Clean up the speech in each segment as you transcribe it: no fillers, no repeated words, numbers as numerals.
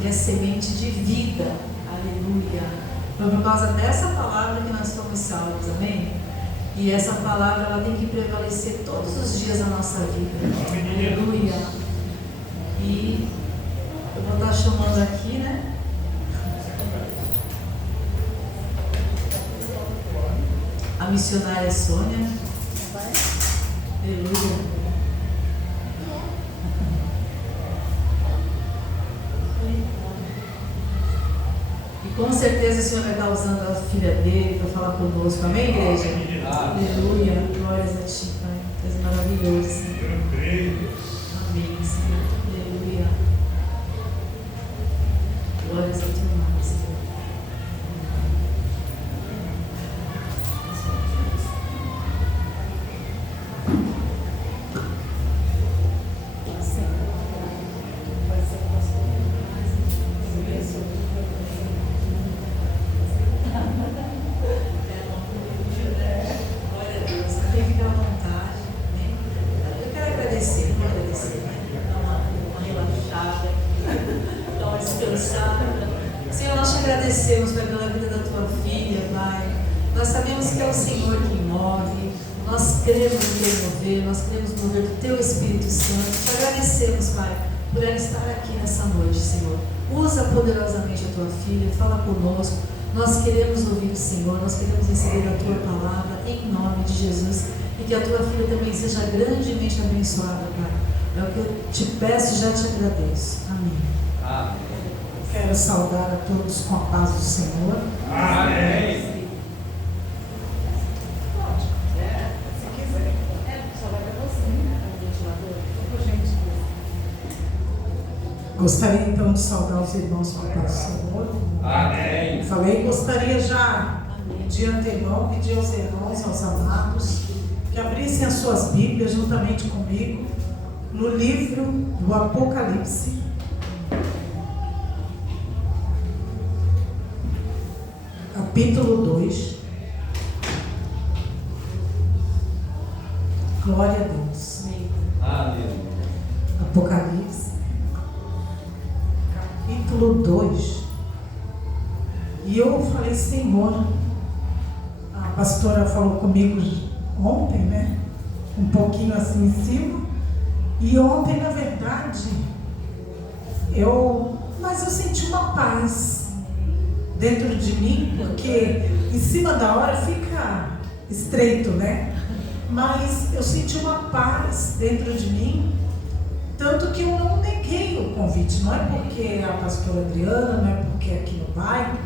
que é semente de vida. Aleluia. Foi por causa dessa palavra que nós fomos salvos, amém? E essa palavra ela tem que prevalecer todos os dias da nossa vida. Aleluia. E eu vou estar chamando aqui, né? A missionária Sônia. Aleluia. Com certeza o Senhor vai estar usando a filha dele para falar conosco. Amém, igreja? Aleluia. Glórias a ti, Pai. Tu és maravilhoso, Senhor. Amém, Senhor. Aleluia. Glórias a ti, nome, Senhor. Agradecemos pela vida da tua filha, Pai. Nós sabemos que é o Senhor que move. Nós cremos no teu mover, nós cremos no mover do teu Espírito Santo. Te agradecemos, Pai, por ela estar aqui nessa noite, Senhor. Usa poderosamente a tua filha, fala conosco. Nós queremos ouvir o Senhor, nós queremos receber a tua palavra em nome de Jesus. E que a tua filha também seja grandemente abençoada, Pai. É o que eu te peço e já te agradeço. Amém. Amém. Quero saudar a todos com a paz do Senhor. Amém. Gostaria então de saudar os irmãos com a paz do Senhor. Amém. Falei, gostaria já de antemão pedir aos irmãos, aos amados, que abrissem as suas Bíblias juntamente comigo no livro do Apocalipse. Capítulo 2. Glória a Deus. Aleluia. Apocalipse, capítulo 2. E eu falei, Senhor, a pastora falou comigo ontem, né? Um pouquinho assim em cima. E ontem, na verdade, eu senti uma paz dentro de mim, porque em cima da hora fica estreito, né? Mas eu senti uma paz dentro de mim, tanto que eu não neguei o convite. Não é porque é a pastora Adriana, não é porque é aqui no bairro,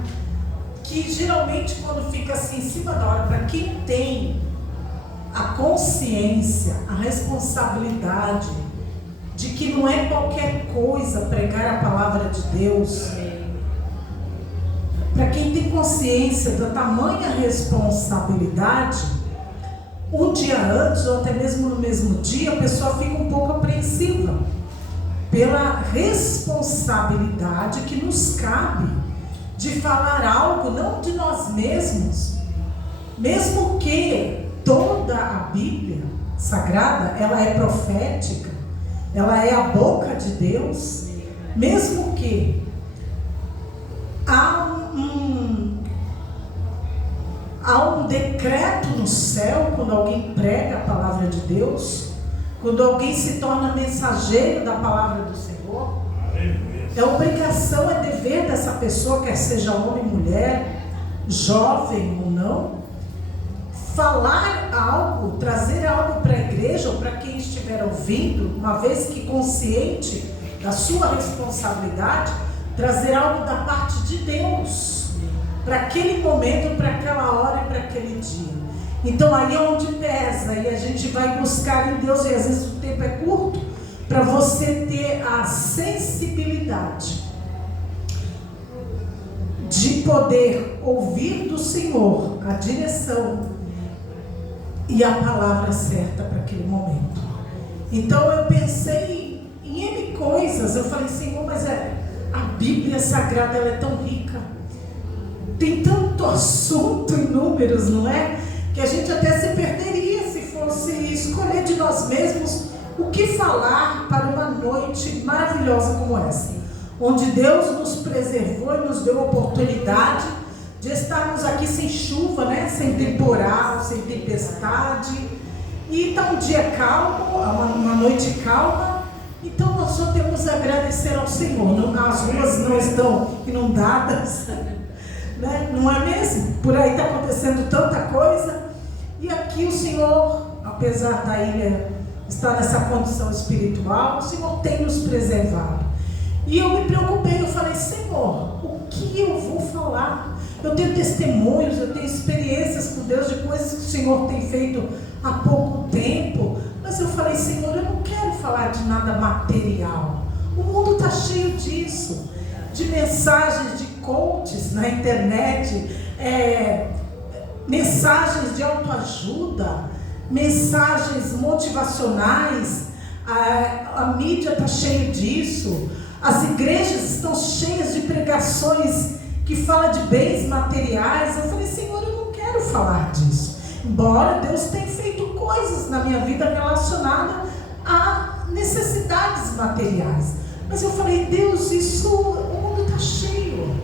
que geralmente quando fica assim em cima da hora, para quem tem a consciência, a responsabilidade de que não é qualquer coisa pregar a palavra de Deus, para quem tem consciência da tamanha responsabilidade, um dia antes ou até mesmo no mesmo dia, a pessoa fica um pouco apreensiva pela responsabilidade que nos cabe de falar algo não de nós mesmos, mesmo que toda a Bíblia Sagrada, ela é profética, ela é a boca de Deus, mesmo que há um decreto no céu quando alguém prega a palavra de Deus, quando alguém se torna mensageiro da palavra do Senhor. É obrigação, é dever dessa pessoa, quer seja homem, mulher, jovem ou não, falar algo, trazer algo para a igreja ou para quem estiver ouvindo, uma vez que consciente da sua responsabilidade, trazer algo da parte de Deus para aquele momento, para aquela hora e para aquele dia. Então aí é onde pesa, e a gente vai buscar em Deus, e às vezes o tempo é curto, para você ter a sensibilidade de poder ouvir do Senhor a direção e a palavra certa para aquele momento. Então eu pensei em N coisas, eu falei, Senhor, mas a Bíblia Sagrada, ela é tão rica, tem tanto assunto em números, não é? Que a gente até se perderia se fosse escolher de nós mesmos o que falar para uma noite maravilhosa como essa. onde Deus nos preservou e nos deu a oportunidade de estarmos aqui sem chuva, né? Sem temporal, sem tempestade. E está um dia calmo, uma noite calma. Então nós só temos a agradecer ao Senhor. As ruas não estão inundadas, né? Não é mesmo? Por aí está acontecendo tanta coisa. E aqui o Senhor, apesar da ilha estar nessa condição espiritual, o Senhor tem nos preservado. E eu me preocupei, eu falei: Senhor, o que eu vou falar? Eu tenho testemunhos, eu tenho experiências com Deus de coisas que o Senhor tem feito há pouco tempo. Mas eu falei: Senhor, eu não quero falar de nada material. O mundo está cheio disso, de mensagens de coaches na internet, mensagens de autoajuda, mensagens motivacionais. A mídia está cheia disso. As igrejas estão cheias de pregações que falam de bens materiais. Eu falei: Senhor, eu não quero falar disso. Embora Deus tenha feito coisas na minha vida relacionadas a necessidades materiais. Mas eu falei: Deus, o mundo está cheio.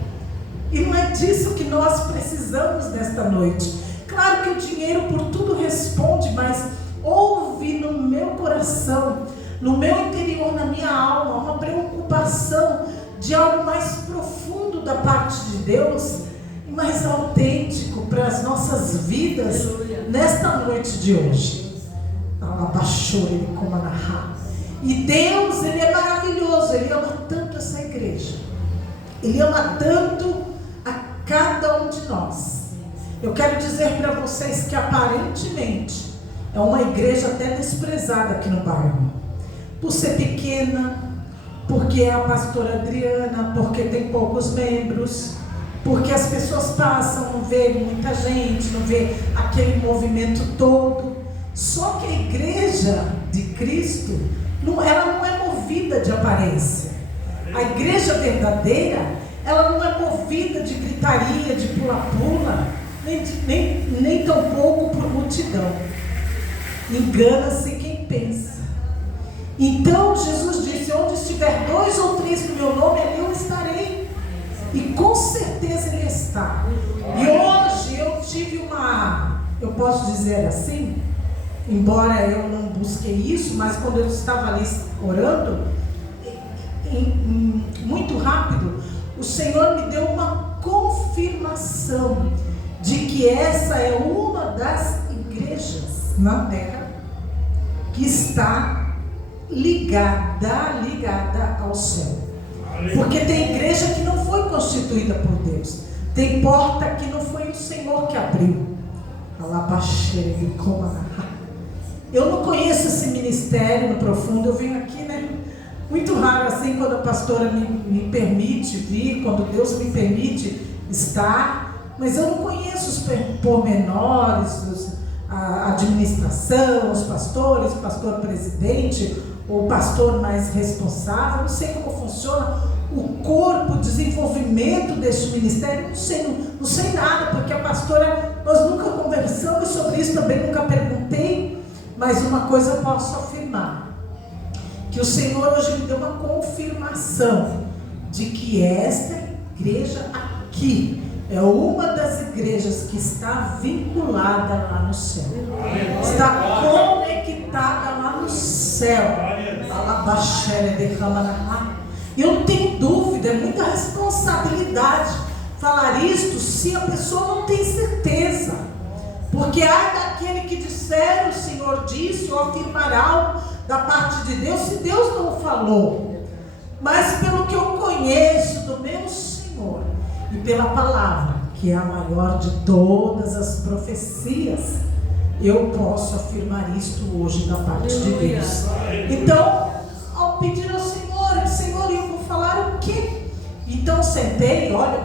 E não é disso que nós precisamos nesta noite. Claro que o dinheiro por tudo responde, mas houve no meu coração, no meu interior, na minha alma, uma preocupação de algo mais profundo da parte de Deus e mais autêntico para as nossas vidas nesta noite de hoje. E Deus, Ele é maravilhoso, Ele ama tanto essa igreja, Ele ama tanto a cada um de nós. Eu quero dizer para vocês que aparentemente é uma igreja até desprezada aqui no bairro, por ser pequena, porque é a pastora Adriana, porque tem poucos membros, porque as pessoas passam, não vê muita gente, não vê aquele movimento todo. Só que a igreja de Cristo, ela não é movida de aparência. A igreja verdadeira, ela não é movida de gritaria, de pula-pula, nem tampouco por multidão. Engana-se quem pensa. Então Jesus disse: onde estiver 2 ou 3 no meu nome, ali eu estarei. E com certeza Ele está. E hoje eu tive eu posso dizer assim, embora eu não busquei isso, mas quando eu estava ali orando, muito rápido, o Senhor me deu uma confirmação de que essa é uma das igrejas na terra que está ligada ao céu. Porque tem igreja que não foi constituída por Deus, tem porta que não foi o Senhor que abriu. Eu não conheço esse ministério no profundo. Eu venho aqui, né? Muito raro assim, quando a pastora me permite vir, quando Deus me permite estar, mas eu não conheço os pormenores, a administração, os pastores, o pastor presidente, o pastor mais responsável. Eu não sei como funciona o corpo, o desenvolvimento deste ministério. Não sei nada, porque a pastora, nós nunca conversamos sobre isso, também nunca perguntei. Mas uma coisa eu posso afirmar, que o Senhor hoje me deu uma confirmação de que esta igreja aqui é uma das igrejas que está vinculada lá no céu, está conectada lá no céu. Eu não tenho dúvida, é muita responsabilidade falar isto se a pessoa não tem certeza, porque há daquele que disser o Senhor disse ou afirmar algo da parte de Deus, se Deus não falou. Mas pelo que eu conheço do meu Senhor e pela palavra, que é a maior de todas as profecias, eu posso afirmar isto hoje da parte de Deus. Então, ao pedir ao Senhor, eu vou falar o quê? Então sentei, olho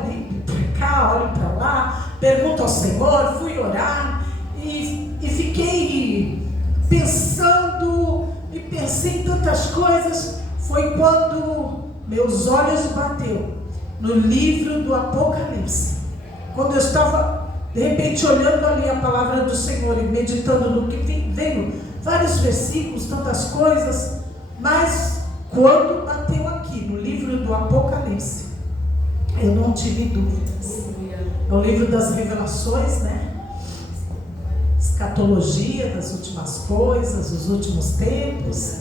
para cá, olho para lá, pergunto ao Senhor, fui orar e fiquei pensando e pensei em tantas coisas. Foi quando meus olhos bateu no livro do Apocalipse, quando eu estava de repente olhando ali a palavra do Senhor e meditando no que veio vários versículos, tantas coisas, mas quando bateu aqui no livro do Apocalipse, Apocalipse, eu não tive dúvidas. É o livro das revelações, né? Escatologia das últimas coisas, os últimos tempos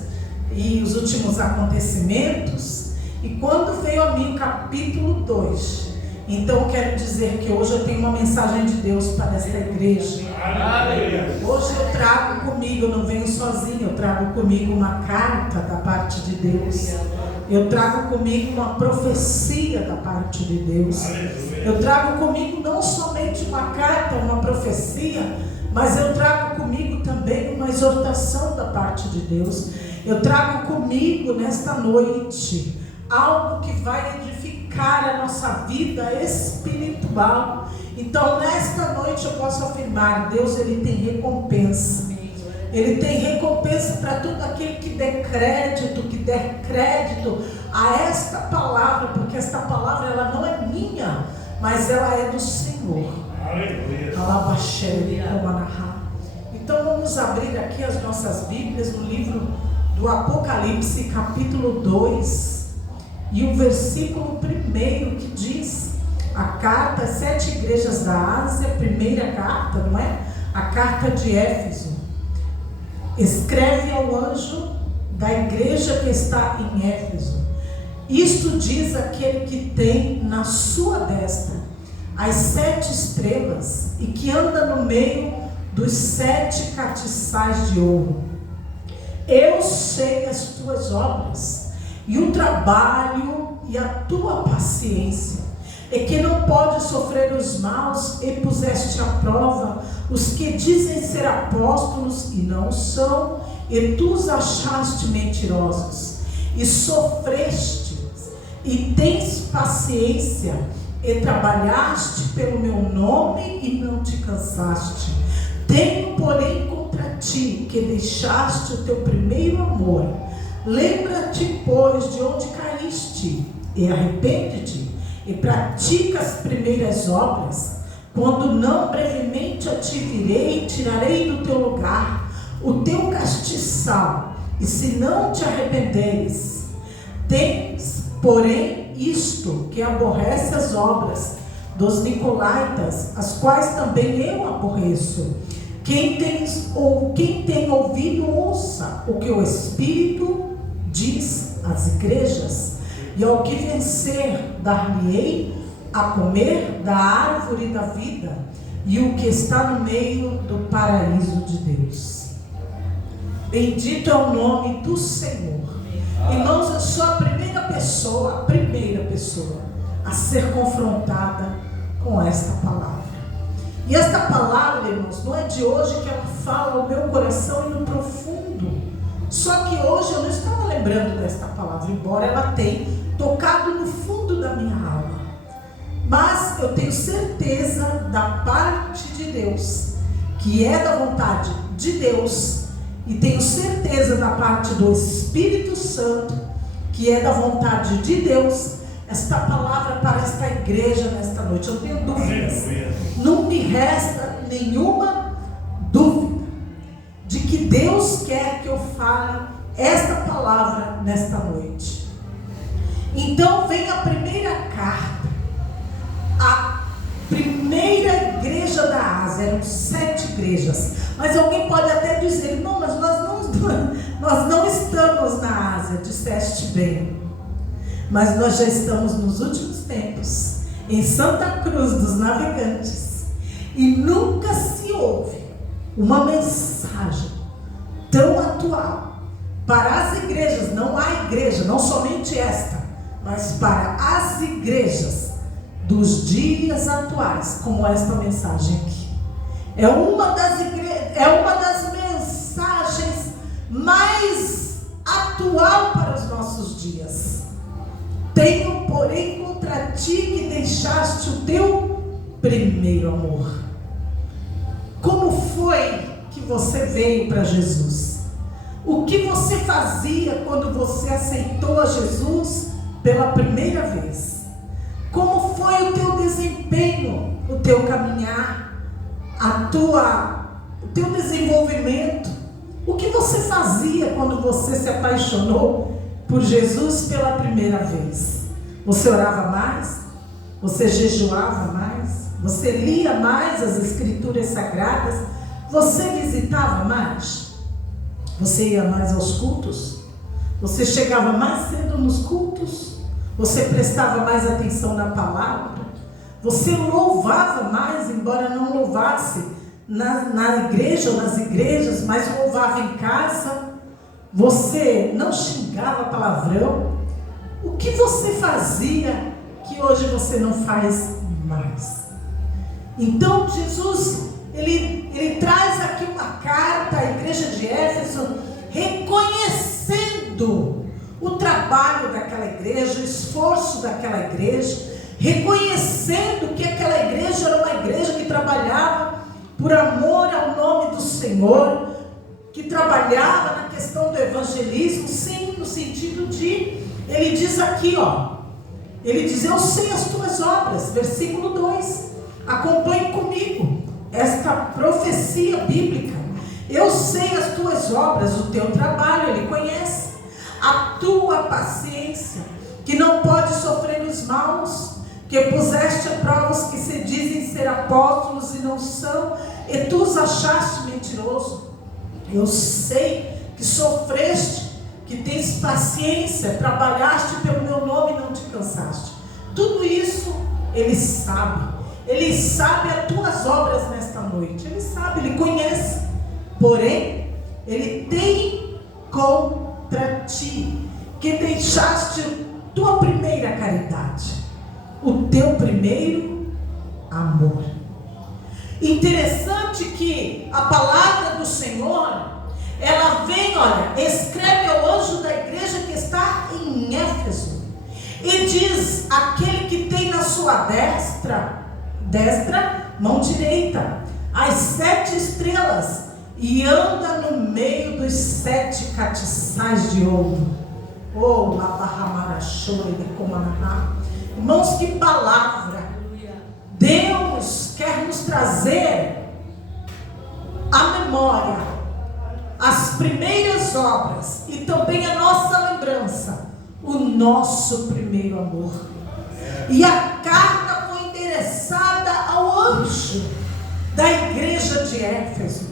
e os últimos acontecimentos. E quando veio a mim o capítulo 2, então eu quero dizer que hoje eu tenho uma mensagem de Deus para esta igreja. Hoje eu trago comigo, eu não venho sozinho, eu trago comigo uma carta da parte de Deus. Eu trago comigo uma profecia da parte de Deus. Eu trago comigo não somente uma carta, uma profecia, mas eu trago comigo também uma exortação da parte de Deus. Eu trago comigo nesta noite algo que vai edificar a nossa vida espiritual. Então nesta noite eu posso afirmar, Deus ele tem recompensa. Ele tem recompensa para todo aquele que der crédito a esta palavra, porque esta palavra ela não é minha, mas ela é do Senhor. Então vamos abrir aqui as nossas Bíblias no livro do Apocalipse, capítulo 2, e o versículo 1 que diz: a carta às 7 igrejas da Ásia, primeira carta, não é? A carta de Éfeso. Escreve ao anjo da igreja que está em Éfeso: isto diz aquele que tem na sua destra as 7 estrelas e que anda no meio dos 7 castiçais de ouro. Eu sei as tuas obras e o trabalho e a tua paciência, e que não pode sofrer os maus, e puseste à prova os que dizem ser apóstolos e não são, e tu os achaste mentirosos, e sofreste, e tens paciência, e trabalhaste pelo meu nome e não te cansaste. Tenho, porém, contra ti que deixaste o teu primeiro amor. Lembra-te, pois, de onde caíste, e arrepende-te, e pratica as primeiras obras. Quando não, brevemente a ti virei e tirarei do teu lugar o teu castiçal, e se não te arrependeres. Tens, porém, isto, que aborrece as obras dos nicolaítas, as quais também eu aborreço. Quem tem ouvido, ouça o que o Espírito diz às igrejas. E ao que vencer, dar-lhe-ei a comer da árvore da vida, e o que está no meio do paraíso de Deus. Bendito é o nome do Senhor. Irmãos, eu sou a primeira pessoa a ser confrontada com esta palavra. E esta palavra, irmãos, não é de hoje que ela fala ao meu coração e no profundo. Só que hoje eu não estava lembrando desta palavra, embora ela tenha tocado no fundo da minha alma. Mas eu tenho certeza da parte de Deus, que é da vontade de Deus, e tenho certeza da parte do Espírito Santo, que é da vontade de Deus, esta palavra para esta igreja nesta noite. Eu não tenho dúvidas, não me resta nenhuma dúvida de que Deus quer que eu fale esta palavra nesta noite. Então vem a primeira carta, a primeira igreja da Ásia. Eram 7 igrejas, mas alguém pode até dizer: não, mas nós não estamos na Ásia. Disseste bem, mas nós já estamos nos últimos tempos, em Santa Cruz dos Navegantes, e nunca se ouve uma mensagem tão atual para as igrejas. Não há igreja, não somente esta, mas para as igrejas dos dias atuais, como esta mensagem aqui. É uma das mensagens mais atual para os nossos dias. Tenho, porém, contra ti que deixaste o teu primeiro amor. Como foi que você veio para Jesus? O que você fazia quando você aceitou a Jesus pela primeira vez? Como foi o teu desempenho, o teu caminhar, o teu desenvolvimento? O que você fazia quando você se apaixonou por Jesus pela primeira vez? Você orava mais? Você jejuava mais? Você lia mais as escrituras sagradas? Você visitava mais? Você ia mais aos cultos? Você chegava mais cedo nos cultos? Você prestava mais atenção na palavra? Você louvava mais, embora não louvasse na igreja ou nas igrejas, mas louvava em casa? Você não xingava palavrão? O que você fazia que hoje você não faz mais? Então Jesus, ele traz aqui uma carta à igreja de Éfeso, reconhecendo o trabalho daquela igreja, o esforço daquela igreja, reconhecendo que aquela igreja era uma igreja que trabalhava por amor ao nome do Senhor, que trabalhava na questão do evangelismo, sim, no sentido de, ele diz aqui, ele diz: eu sei as tuas obras, versículo 2, acompanhe comigo esta profecia bíblica. Eu sei as tuas obras, o teu trabalho, ele conhece, a tua paciência, que não pode sofrer os maus, que puseste a prova os que se dizem ser apóstolos e não são, e tu os achaste mentiroso. Eu sei que sofreste, que tens paciência, trabalhaste pelo meu nome e não te cansaste. Tudo isso ele sabe as tuas obras nesta noite, ele sabe, ele conhece. Porém, ele tem contra ti que deixaste tua primeira caridade, o teu primeiro amor. Interessante que a palavra do Senhor, ela vem, escreve ao anjo da igreja que está em Éfeso, e diz: aquele que tem na sua destra, mão direita, as 7 estrelas, e anda no meio dos 7 castiçais de ouro. Irmãos, que palavra! Deus quer nos trazer à memória as primeiras obras e também a nossa lembrança, o nosso primeiro amor. E a carta foi endereçada ao anjo da igreja de Éfeso.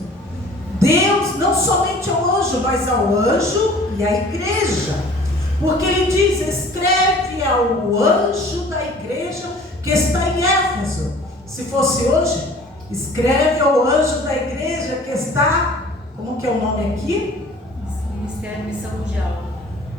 Deus, não somente ao anjo, mas ao anjo e à igreja, porque ele diz: escreve ao anjo da igreja que está em Éfeso. Se fosse hoje, escreve ao anjo da igreja que está, como que é o nome aqui? Ministério Missão Mundial.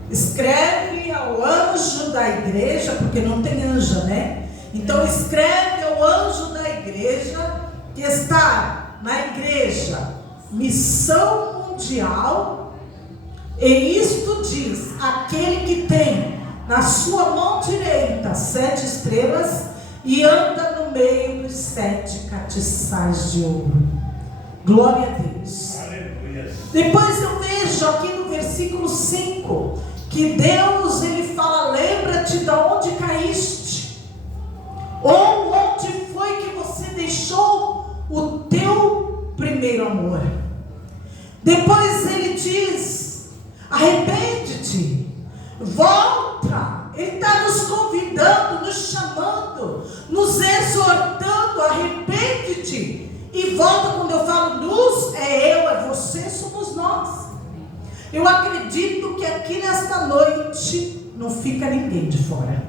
Escreve ao anjo da igreja, porque não tem anja, né? Então escreve ao anjo da igreja que está na igreja Missão Mundial, e isto diz: aquele que tem na sua mão direita 7 estrelas e anda no meio dos 7 castiçais de ouro. Glória a Deus. Aleluia. Depois eu vejo aqui no versículo 5 que Deus, ele fala: lembra-te de onde caíste, ou onde foi que você deixou o teu primeiro amor. Depois ele diz: arrepende-te, volta. Ele está nos convidando, nos chamando, nos exortando: arrepende-te e volta. Quando eu falo nos, é você, somos nós. Eu acredito que aqui nesta noite não fica ninguém de fora.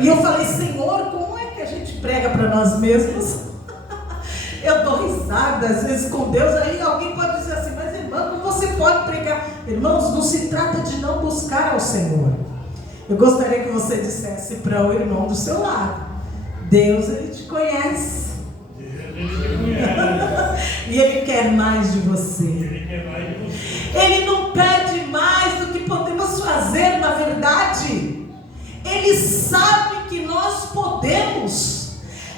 E eu falei: Senhor, como é que a gente prega para nós mesmos? Eu dou risada às vezes com Deus. Aí alguém pode dizer assim: mas irmão, como você pode pregar? Irmãos, não se trata de não buscar ao Senhor. Eu gostaria que você dissesse para o irmão do seu lado: Deus, ele te conhece. E ele quer mais de você. Ele não pede mais do que podemos fazer, na verdade. Ele sabe que nós podemos.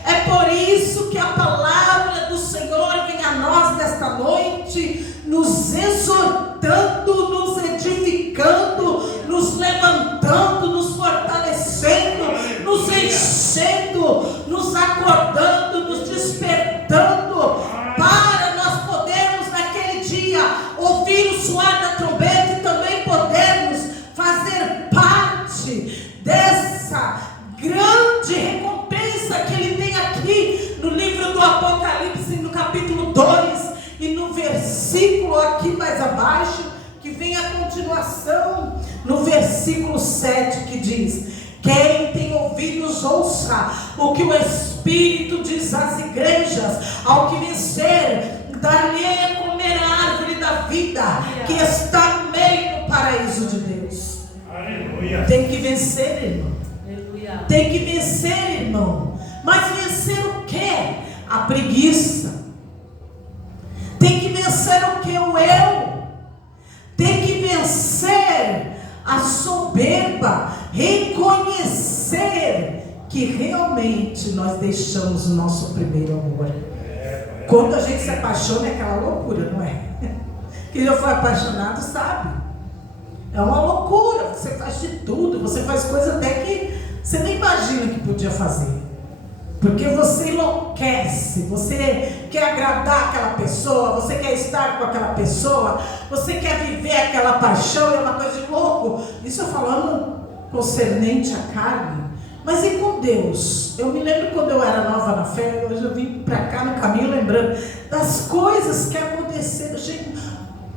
É por isso que a palavra do Senhor vem a nós nesta noite, nos exortando, nos edificando, nos levantando, nos fortalecendo, nos enchendo, nos acordando, nos despertando, para nós podermos naquele dia ouvir o soar da trombeta e também podermos fazer parte grande recompensa que ele tem aqui no livro do Apocalipse, no capítulo 2 e no versículo aqui mais abaixo, que vem a continuação, no versículo 7, que diz: quem tem ouvidos ouça o que o Espírito diz às igrejas. Ao que vencer, dar-lhe a comer a árvore da vida que está no meio do paraíso de Deus. Aleluia. Tem que vencer, irmão. Aleluia. Tem que vencer, irmão. Mas vencer o quê? A preguiça. Tem que vencer o que? O eu. Tem que vencer a soberba. Reconhecer que realmente nós deixamos o nosso primeiro amor. Quando a gente se apaixona é aquela loucura, não é? Quem já foi apaixonado sabe. É uma loucura, você faz de tudo, você faz coisas até que você nem imagina que podia fazer. Porque você enlouquece, você quer agradar aquela pessoa, você quer estar com aquela pessoa, você quer viver aquela paixão, é uma coisa de louco. Isso eu falando concernente à carne. Mas e com Deus? Eu me lembro quando eu era nova na fé, hoje eu vim para cá no caminho lembrando das coisas que aconteceram. Gente,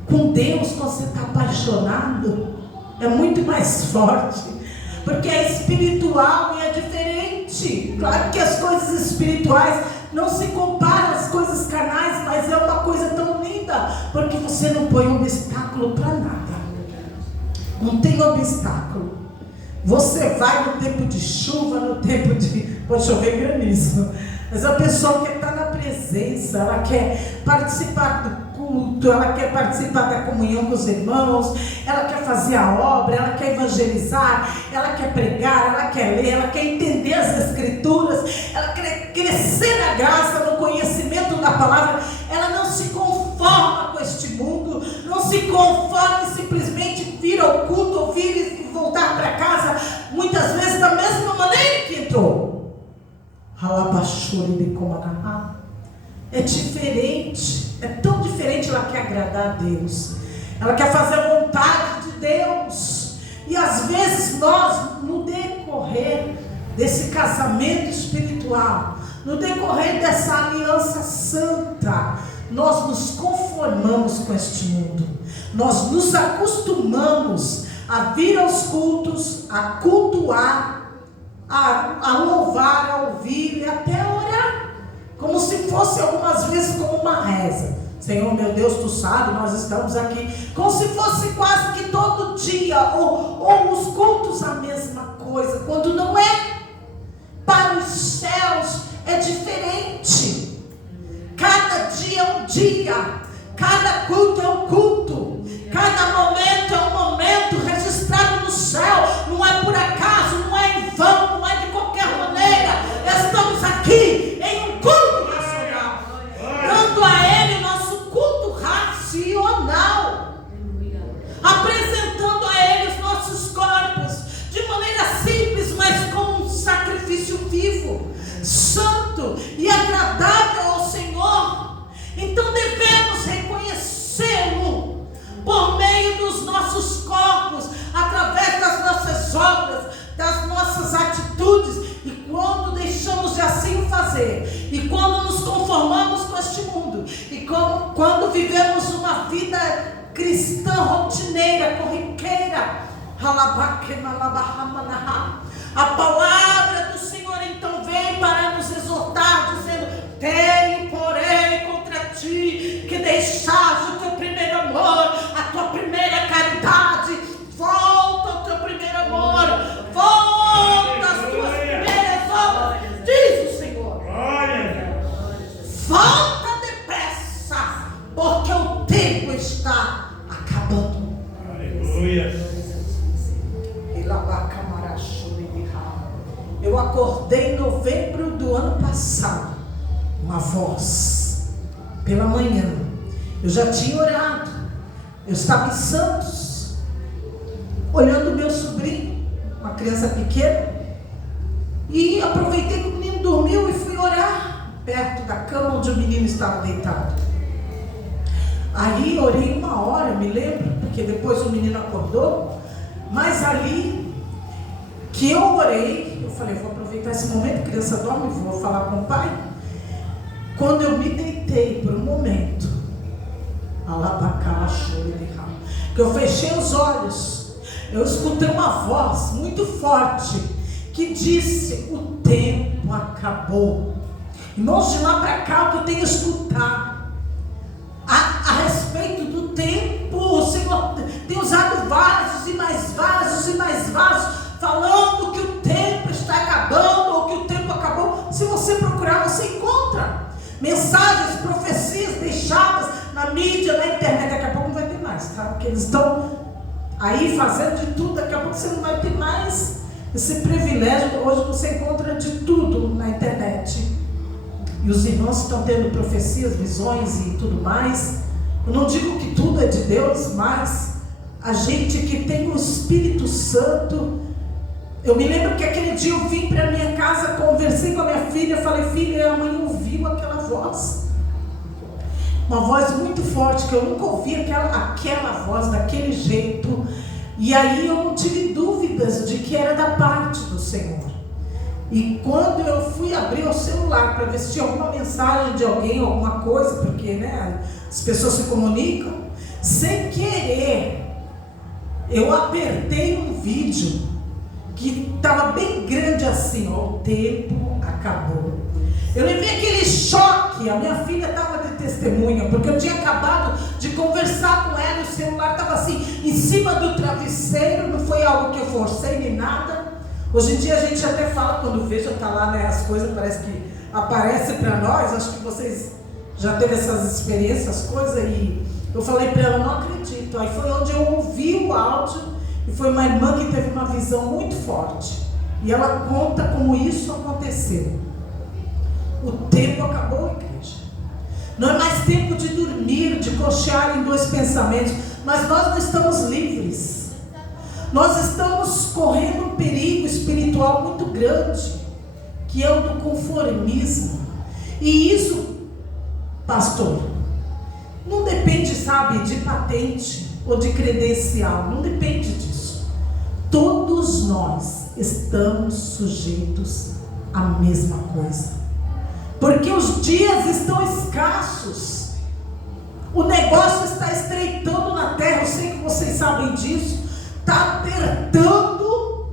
com Deus, quando você está apaixonado, é muito mais forte, porque é espiritual e é diferente. Claro que as coisas espirituais não se comparam às coisas carnais, mas é uma coisa tão linda, porque você não põe obstáculo para nada. Não tem obstáculo. Você vai no tempo de chuva, no tempo de... pode chover granizo, mas a pessoa quer estar na presença, ela quer participar do culto, ela quer participar da comunhão com os irmãos, ela quer fazer a obra, ela quer evangelizar, ela quer pregar, ela quer ler, ela quer entender as escrituras, ela quer crescer na graça, no conhecimento da palavra. Ela não se conforma com este mundo, não se conforma em simplesmente vir ao culto, ouvir e voltar para casa, muitas vezes da mesma maneira que entrou. É diferente, é tão diferente. Ela quer agradar a Deus, ela quer fazer a vontade de Deus. E às vezes nós, no decorrer desse casamento espiritual, no decorrer dessa aliança santa, nós nos conformamos com este mundo, nós nos acostumamos a vir aos cultos, a cultuar, a louvar, a ouvir e até a orar, como se fosse algumas vezes como uma reza. Senhor meu Deus, tu sabe, nós estamos aqui, como se fosse quase que todo dia, ou os cultos a mesma coisa, quando não é. Para os céus é diferente. Cada dia é um dia, cada culto é um culto, cada momento é um momento registrado no céu. Não é por acaso, não é em vão, não é de qualquer maneira. Estamos aqui em um culto racional, dando a Ele nosso culto racional, apresentando a Ele os nossos corpos de maneira simples, mas como um sacrifício vivo, santo e agradável ao Senhor. Então devemos reconhecê-lo por meio dos nossos corpos, através das nossas obras, das nossas atitudes. E quando deixamos de assim o fazer, e quando nos conformamos com este mundo, e quando vivemos uma vida cristã rotineira, corriqueira, a palavra do Senhor então vem para nos exortar, dizendo: tenho, porém, contra ti que deixaste o teu primeiro amor, a tua primeira caridade. Volta ao teu primeiro amor, volta às tuas primeiras obras, diz o Senhor. Volta depressa, porque o tempo está acabando. Aleluia. Eu acordei em novembro do ano passado, uma voz pela manhã. Eu já tinha orado, eu estava em Santos, olhando meu sobrinho, uma criança pequena, e aproveitei que o menino dormiu e fui orar perto da cama onde o menino estava deitado. Aí orei 1 hora, me lembro, porque depois o menino acordou, mas ali que eu orei, eu falei, vou aproveitar esse momento, a criança dorme, vou falar com o pai. Quando eu me deitei por um momento, que eu fechei os olhos, eu escutei uma voz muito forte, que disse, o tempo acabou. Irmãos, de lá para cá, o que eu tenho escutado, a respeito do tempo, o Senhor tem usado vasos e mais vasos e mais vasos, falando que o tempo está acabando, ou que o tempo acabou. Se você procurar, você encontra mensagens, profecias deixadas na mídia, na internet. Daqui a pouco não vai ter mais, tá? Porque eles estão aí fazendo de tudo. Daqui a pouco você não vai ter mais esse privilégio. Hoje você encontra de tudo na internet. E os irmãos estão tendo profecias, visões e tudo mais. Eu não digo que tudo é de Deus, mas a gente que tem o Espírito Santo. Eu me lembro que aquele dia eu vim para minha casa, conversei com a minha filha, falei, filha, a mãe ouviu aquela voz. Uma voz muito forte, que eu nunca ouvi aquela voz daquele jeito. E aí eu não tive dúvidas de que era da parte do Senhor. E quando eu fui abrir o celular para ver se tinha alguma mensagem de alguém, alguma coisa, porque né, as pessoas se comunicam, sem querer, eu apertei um vídeo que estava bem grande assim, ó, o tempo acabou. Eu levei aquele choque, a minha filha estava de testemunha, porque eu tinha acabado de conversar com ela, o celular estava assim, em cima do travesseiro, não foi algo que eu forcei nem nada. Hoje em dia a gente até fala, quando veja, está lá, né, as coisas parece que aparecem para nós. Acho que vocês já teve essas experiências, coisas, e eu falei para ela, não acredito. Aí foi onde eu ouvi o áudio, e foi uma irmã que teve uma visão muito forte, e ela conta como isso aconteceu. O tempo acabou, igreja. Não é mais tempo de dormir, de cochear em dois pensamentos, mas nós não estamos livres. Nós estamos correndo um perigo espiritual muito grande, que é o do conformismo. E isso, pastor, não depende, sabe, de patente ou de credencial, não depende disso. Todos nós estamos sujeitos à mesma coisa, porque os dias estão escassos, o negócio está estreitando na terra. Eu sei que vocês sabem disso, está apertando,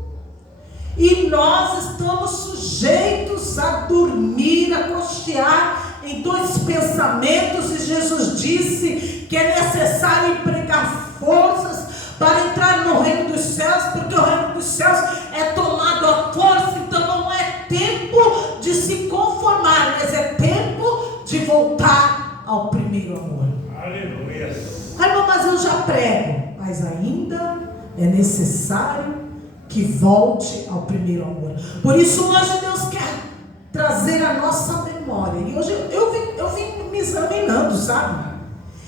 e nós estamos sujeitos a dormir, a cochear em dois pensamentos. E Jesus disse que é necessário empregar forças para entrar no reino dos céus, porque o reino dos céus é tomado à força. Então não é tempo de se conformar, mas é tempo de voltar ao primeiro amor. Aleluia. Ai, mas eu já prego, mas ainda é necessário que volte ao primeiro amor. Por isso hoje Deus quer trazer a nossa memória. E hoje eu vim me examinando, sabe?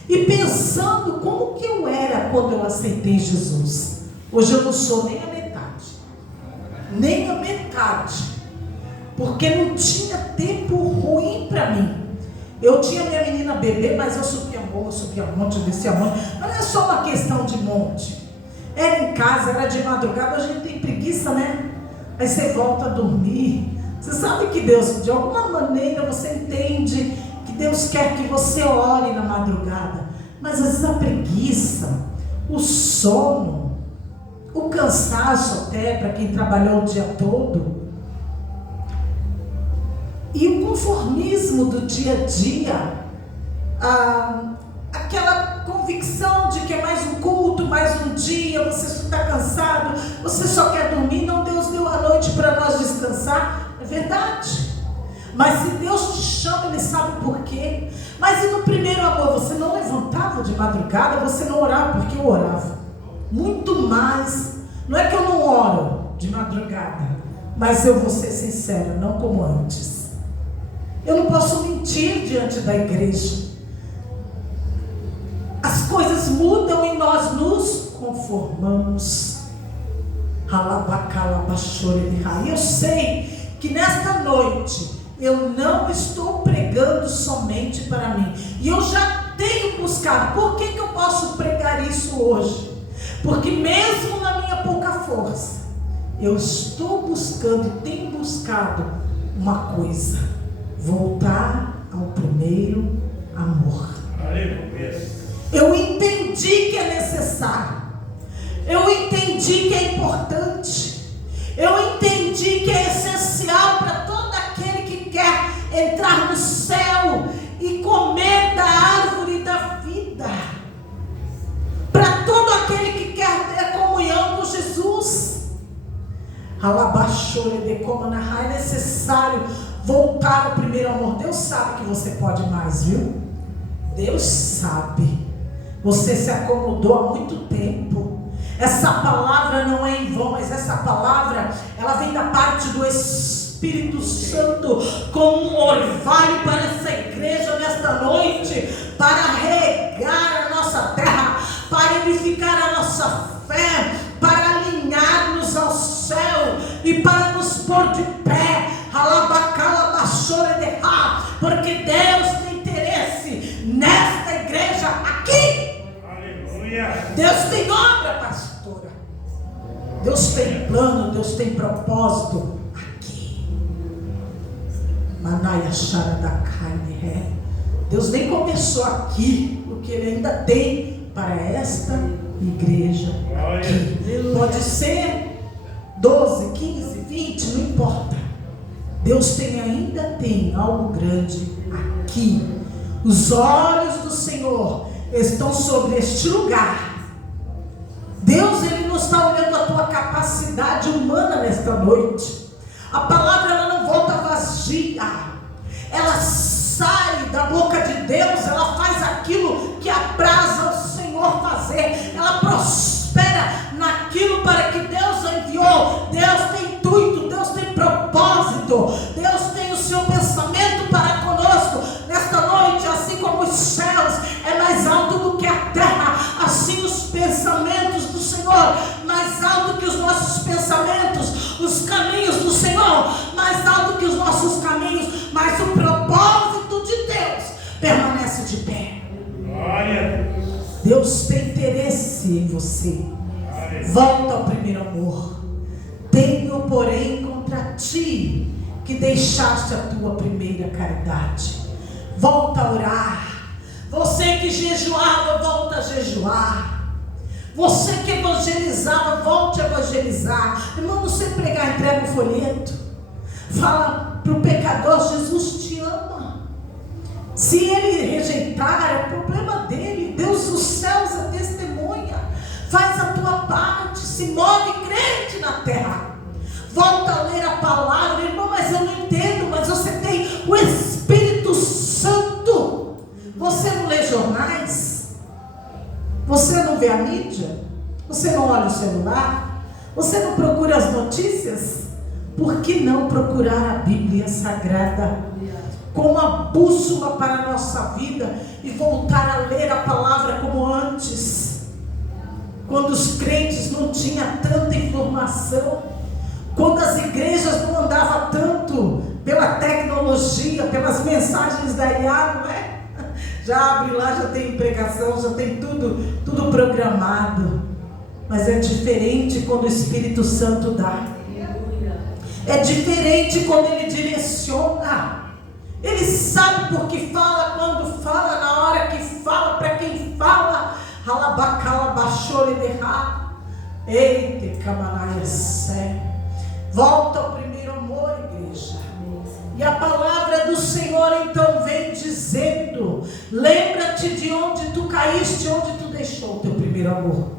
E pensando como que eu era quando eu aceitei Jesus. Hoje eu não sou nem a metade. Nem a metade. Porque não tinha tempo ruim para mim. Eu tinha minha menina bebê, mas eu subia morro, subia monte, eu descia monte. Mas não é só uma questão de monte. Era em casa, era de madrugada, a gente tem preguiça, né? Aí você volta a dormir. Você sabe que Deus, de alguma maneira, você entende que Deus quer que você ore na madrugada. Mas às vezes a preguiça, o sono, o cansaço até, para quem trabalhou o dia todo, e o conformismo do dia a dia, aquela convicção de que é mais um culto, mais um dia, você está cansado, você só quer dormir. Não, Deus deu a noite para nós descansar, é verdade. Mas se Deus te chama, Ele sabe por quê. Mas e no primeiro amor, você não levantava de madrugada, você não orava? Porque eu orava muito mais. Não é que eu não oro de madrugada, mas eu vou ser sincera, não como antes. Eu não posso mentir diante da igreja. As coisas mudam e nós nos conformamos. E eu sei que nesta noite eu não estou pregando somente para mim. E eu já tenho buscado. Por que eu posso pregar isso hoje? Porque mesmo na minha pouca força, eu estou buscando, tenho buscado uma coisa: voltar ao primeiro amor. Aleluia. Eu entendi que é necessário. Eu entendi que é importante. Eu entendi que é essencial para todo aquele que quer entrar no céu e comer da árvore da vida. Para todo aquele que quer ter comunhão com Jesus. É necessário voltar ao primeiro amor. Deus sabe que você pode mais, viu? Deus sabe. Você se acomodou há muito tempo. Essa palavra não é em vão, mas essa palavra, ela vem da parte do Espírito Santo como um orvalho para essa igreja nesta noite, para regar a nossa terra, para edificar a nossa fé, para alinhar-nos ao céu e para nos pôr de pé. Porque Deus tem interesse nesta igreja aqui. Deus tem obra, pastora. Deus tem plano, Deus tem propósito aqui. Manaia chara da carne. Deus nem começou aqui, porque Ele ainda tem para esta igreja aqui. Pode ser 12, 15, 20, não importa. Deus ainda tem algo grande aqui. Os olhos do Senhor estão sobre este lugar. Deus, Ele não está olhando a tua capacidade humana nesta noite. A palavra, ela não volta vazia. Ela sai da boca de Deus. Ela faz aquilo que apraz ao Senhor fazer. Ela prospera naquilo para que Deus a enviou. Deus tem intuito, Deus tem propósito. Deus tem o seu pensamento para conosco nesta noite. Assim como os céus é mais alto do que a terra, assim os pensamentos do Senhor, mais alto que os nossos pensamentos, os caminhos do Senhor, mais alto que os nossos caminhos, mas o propósito de Deus permanece de pé. Deus tem interesse em você. Volta ao primeiro amor. Tenho, porém, contra ti que deixaste a tua primeira caridade. Volta a orar. Você que jejuava, volta a jejuar. Você que evangelizava, volte a evangelizar. Irmão, não sei pregar, entrega o folheto. Fala para o pecador: Jesus te ama. Se ele rejeitar, é problema dele. Deus dos céus é testemunha. Faz a tua parte, se move crente na terra. Volta a ler a palavra. Irmão, mas eu não entendo. Mas você tem o Espírito Santo. Você não lê jornais? Você não vê a mídia? Você não olha o celular? Você não procura as notícias? Por que não procurar a Bíblia Sagrada como uma bússola para a nossa vida e voltar a ler a palavra como antes? Quando os crentes não tinham tanta informação, quando as igrejas não andavam tanto pela tecnologia, pelas mensagens da IA, não é? Já abre lá, já tem pregação, já tem tudo programado. Mas é diferente quando o Espírito Santo dá. É diferente quando Ele direciona. Ele sabe por que fala, quando fala, na hora que fala, para quem fala. Eita, camaraia, sério. Volta ao primeiro amor, igreja. E a palavra do Senhor então vem dizendo: lembra-te de onde tu caíste, onde tu deixou o teu primeiro amor.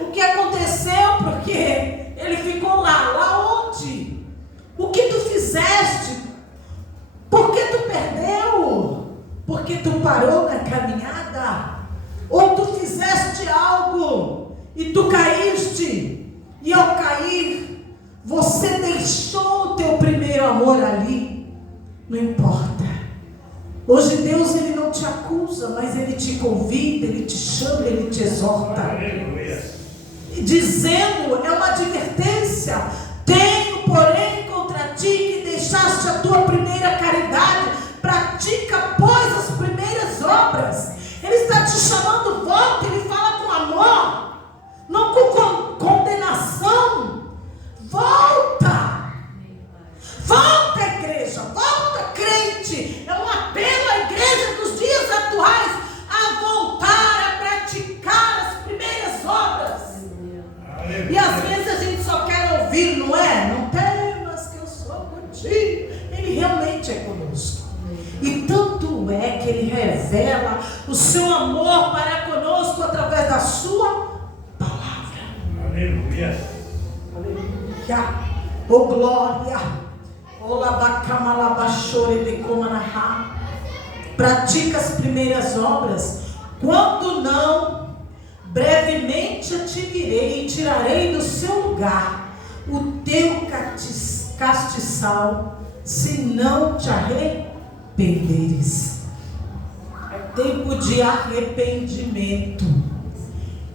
O que aconteceu? Porque ele ficou lá onde? O que tu fizeste? Por que tu perdeu? Porque tu parou na caminhada? Ou tu fizeste algo e tu caíste, e ao cair você deixou o teu primeiro amor ali? Não importa. Hoje Deus, Ele não te acusa, mas Ele te convida, Ele te chama, Ele te exorta. E dizendo, é uma advertência: tenho, porém, contra ti que deixaste a tua primeira caridade. Pratica, pois, as primeiras obras. Ele está te chamando, volta. Ele fala com amor, não com condenação. igreja. Volta, crente. É um apelo à igreja dos dias atuais a voltar a praticar as primeiras obras. E às vezes a gente só quer ouvir, não é? Não temas que eu sou contigo. Ele realmente é conosco. E tanto é que Ele revela o seu amor para conosco através da sua palavra. Aleluia. Aleluia. Oh glória. Oh labacamalabachore de comanaha. Pratica as primeiras obras. Quando não, brevemente eu te virei e tirarei do seu lugar o teu castiçal, se não te arrependeres. É tempo de arrependimento.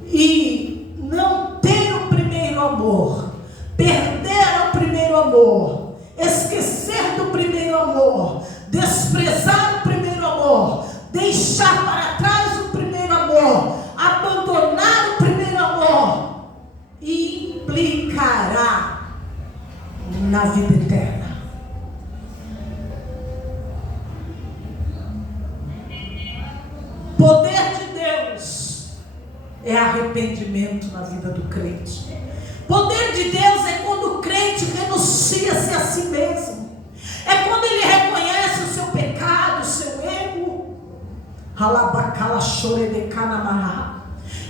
E não ter o primeiro amor, perder o primeiro amor, esquecer do primeiro amor, desprezar o primeiro amor, deixar para trás o primeiro amor, abandonar o primeiro amor, implicará na vida eterna. Poder de Deus é arrependimento na vida do crente. Poder de Deus é quando o crente renuncia-se a si mesmo. É quando ele reconhece o seu pecado, o seu erro.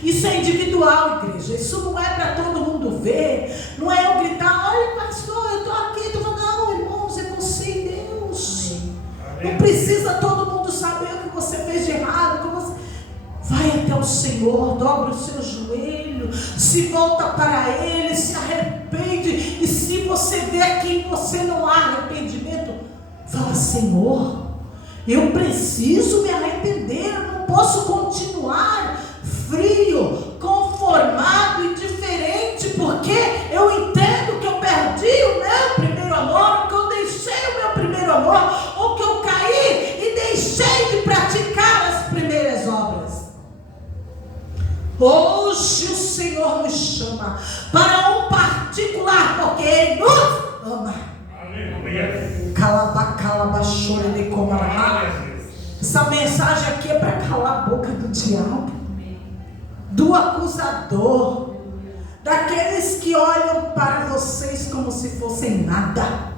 Isso é individual, igreja. Isso não é para todo mundo ver. Não é eu gritar, olha pastor, eu estou aqui. Eu estou falando, não, irmãos, é você e Deus. Não precisa todo mundo saber o que você fez de errado. Vai até o Senhor, dobra o seu joelho, se volta para Ele, se arrepende. E se você vê aqui em você não há arrependimento, fala: Senhor, eu preciso me arrepender. Eu não posso continuar frio, conformado e diferente, porque eu entendo que eu perdi o meu primeiro amor, que eu deixei o meu primeiro amor, ou que eu caí e deixei de praticar as primeiras obras. Hoje o Senhor nos chama para um particular, porque Ele nos ama. Essa mensagem aqui é para calar a boca do diabo, do acusador, daqueles que olham para vocês como se fossem nada,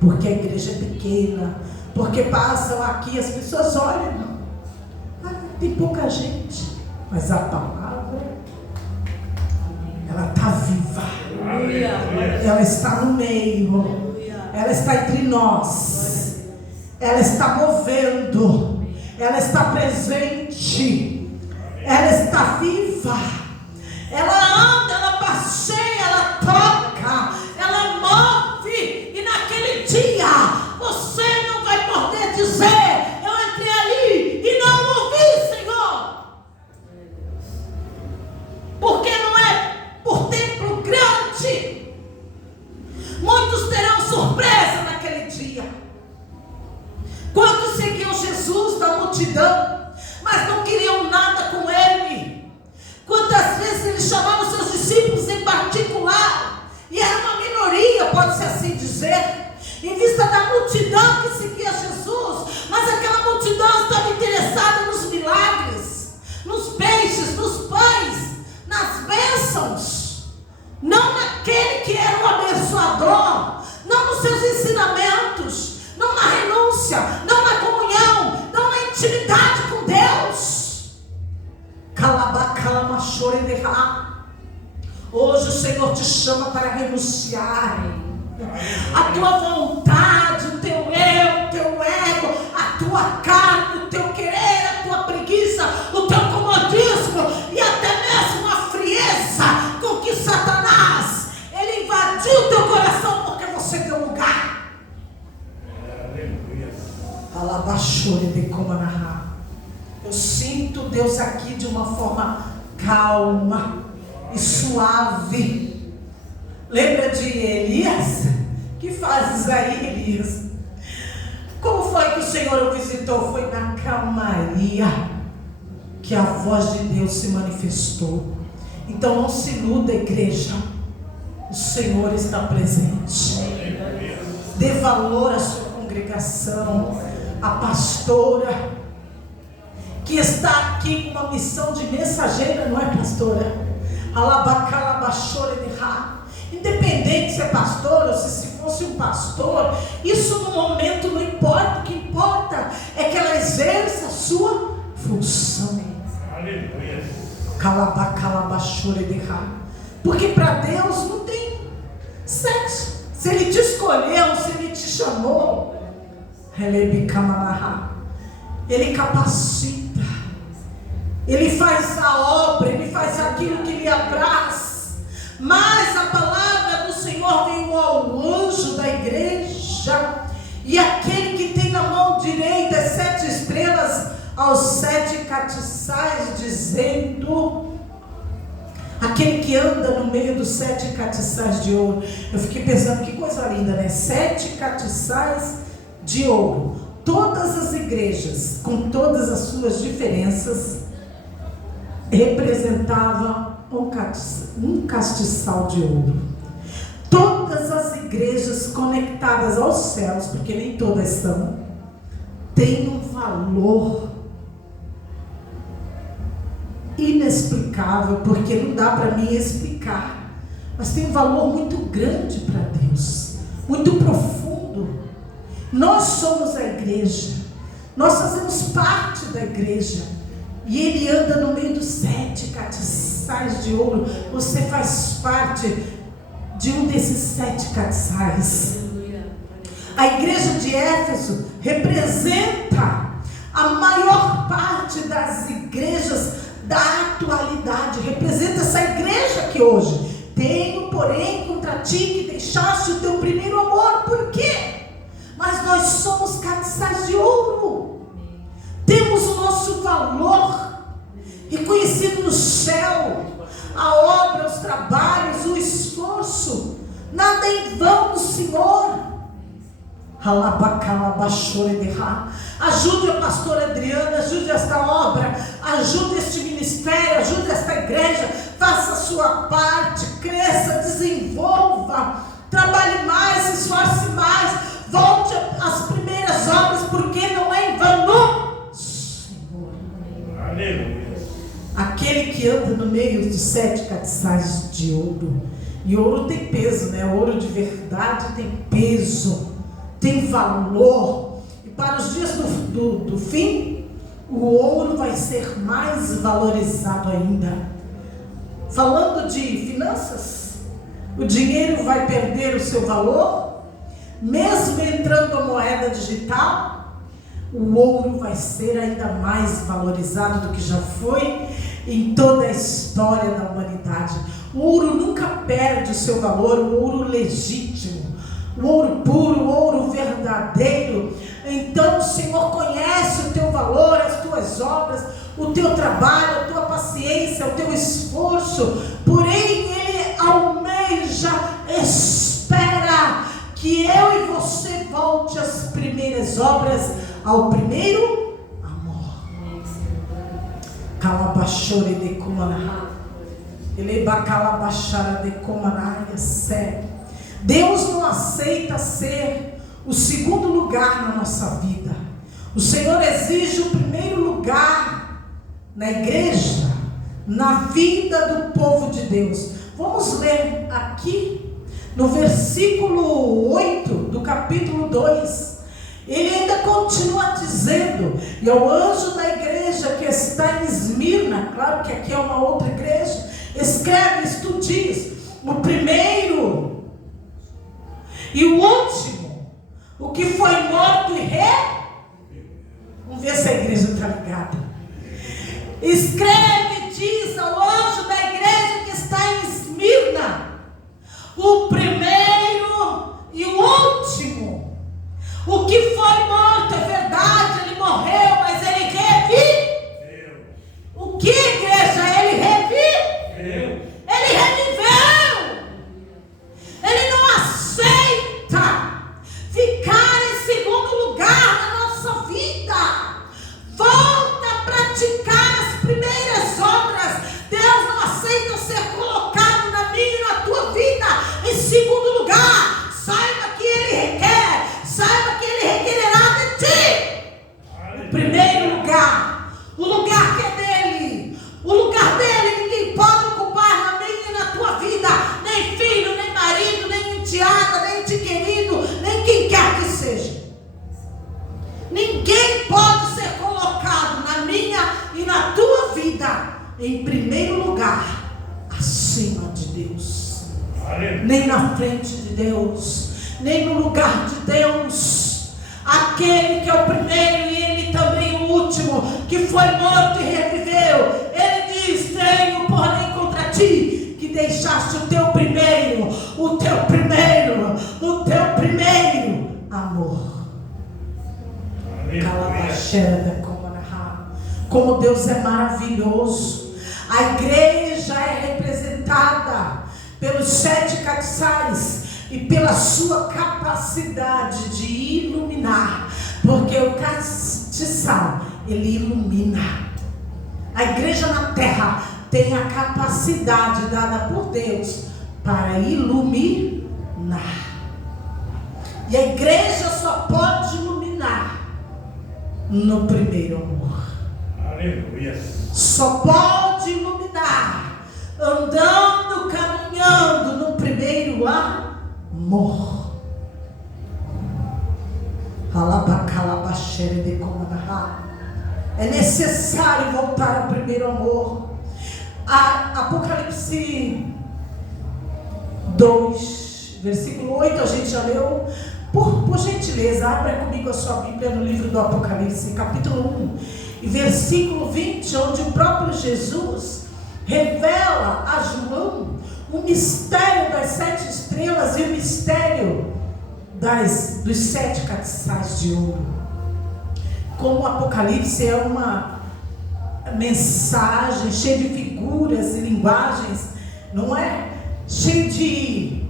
porque a igreja é pequena, porque passam aqui, as pessoas olham, tem pouca gente. Mas a palavra, ela está viva. Ela está no meio. Ela está entre nós. Ela está movendo. Ela está presente. Ela está viva. Ela anda, ela passeia, ela toca, ela move. E naquele dia, você não vai poder dizer: eu entrei ali e não ouvi, Senhor. Porque não é por templo grande. Muitos terão surpresa naquele dia. Quantos seguiam Jesus da multidão, mas não queriam nada com Ele? Quantas vezes Ele chamava os seus discípulos em particular, e era uma minoria, pode-se assim dizer, em vista da multidão que seguia Jesus, mas aquela multidão estava interessada nos milagres, nos peixes, nos pães, nas bênçãos, não naquele que era o abençoador, não nos seus ensinamentos, não na renúncia, não na comunhão, não na intimidade com Deus. Hoje o Senhor te chama para renunciar a tua vontade, o teu eu, o teu ego, a tua carne, o teu querer, a tua preguiça, o teu comodismo e até mesmo a frieza com que Satanás, ele invadiu o teu coração porque você deu lugar. Eu sinto Deus aqui de uma forma calma e suave. Lembra de Elias? Que fazes aí, Elias? Como foi que o Senhor o visitou? Foi na calmaria que a voz de Deus se manifestou. Então não se iluda, igreja. O Senhor está presente. Dê valor à sua congregação, à pastora, que está aqui com uma missão de mensageira, não é, pastora? Independente se é pastor ou se fosse um pastor, isso no momento não importa. O que importa é que ela exerça a sua função. Aleluia. Porque para Deus não tem sexo. Se Ele te escolheu, se Ele te chamou, Ele capacita, Ele faz a obra, Ele faz aquilo que lhe apraz. Mas a palavra do Senhor veio ao anjo da igreja, e aquele que tem na mão direita as 7 estrelas aos 7 castiçais, dizendo, aquele que anda no meio dos 7 castiçais de ouro. Eu fiquei pensando, que coisa linda, né? 7 castiçais de ouro. Todas as igrejas, com todas as suas diferenças, representavam um castiçal de ouro. Todas as igrejas conectadas aos céus, porque nem todas são, têm um valor inexplicável, porque não dá para mim explicar, mas tem um valor muito grande para Deus, muito profundo. Nós somos a igreja, nós fazemos parte da igreja, e Ele anda no meio dos 7 castiçais de ouro. Você faz parte de um desses 7 castiçais. A igreja de Éfeso representa a maior parte das igrejas da atualidade, representa essa igreja aqui hoje. Tenho, porém, contra ti que deixaste o teu primeiro amor. Por quê? Mas nós somos castiçais de ouro. Temos o nosso valor reconhecido no céu. A obra, os trabalhos, o esforço, nada em vão, Senhor. Ajude a pastora Adriana, ajude esta obra, ajude este ministério, ajude esta igreja. Faça a sua parte, cresça, desenvolva, trabalhe mais, esforce mais, volte às primeiras obras, porque não é em vão, Senhor. Aleluia. Aquele que anda no meio dos 7 castiçais de ouro. E ouro tem peso, né? Ouro de verdade tem peso, tem valor. E para os dias do fim, o ouro vai ser mais valorizado ainda. Falando de finanças, o dinheiro vai perder o seu valor, mesmo entrando a moeda digital. O ouro vai ser ainda mais valorizado do que já foi em toda a história da humanidade. O ouro nunca perde o seu valor, o ouro legítimo, o ouro puro, o ouro verdadeiro. Então o Senhor conhece o teu valor, as tuas obras, o teu trabalho, a tua paciência, o teu esforço. Porém Ele almeja, espera que eu e você volte às primeiras obras, ao primeiro amor. Calabachore de Kumana. Ele bacalabachara de Kumana. Deus não aceita ser o segundo lugar na nossa vida. O Senhor exige o primeiro lugar na igreja, na vida do povo de Deus. Vamos ler aqui no versículo 8 do capítulo 2. Ele ainda continua dizendo, e ao anjo da igreja que está em Esmirna, claro que aqui é uma outra igreja, escreve, isto diz: o primeiro e o último, o que foi morto e Vamos ver se a igreja está ligada. Escreve, diz ao anjo da igreja que está em Esmirna: o primeiro e o último. O que foi morto é verdade, ele morreu, mas ele reviveu. O que, igreja? Ele reviveu. Ele reviveu. Ele não aceita ficar em segundo lugar na nossa vida. Volta a praticar as primeiras obras. Deus não aceita ser colocado na minha e na tua vida em segundo lugar. Saiba que Ele requer Deus, nem no lugar de Deus. Aquele que é o primeiro e ele também o último, que foi morto e reviveu. Ele diz: tenho porém contra ti, que deixaste o teu primeiro amor. Como Deus é maravilhoso. A igreja é representada pelos 7 castiçais e pela sua capacidade de iluminar, porque o castiçal, ele ilumina. A igreja na terra tem a capacidade dada por Deus para iluminar. E a igreja só pode iluminar no primeiro amor. Aleluia. Só pode iluminar andando, caminhando no primeiro amor. É necessário voltar ao primeiro amor. Apocalipse 2, versículo 8, a gente já leu. Por gentileza, abra comigo a sua Bíblia no livro do Apocalipse, capítulo 1, e versículo 20, onde o próprio Jesus revela a João o mistério das 7 estrelas e o mistério dos 7 castiçais de ouro. Como o Apocalipse é uma mensagem cheia de figuras e linguagens, não é? Cheio de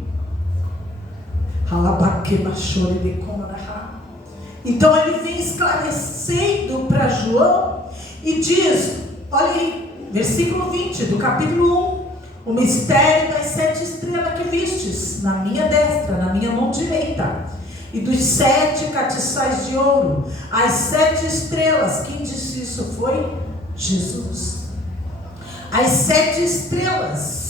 então ele vem esclarecendo para João e diz, olha aí, versículo 20 do capítulo 1: o mistério das 7 estrelas que vistes na minha destra, na minha mão direita, e dos 7 castiçais de ouro, as 7 estrelas. Quem disse isso foi Jesus. As 7 estrelas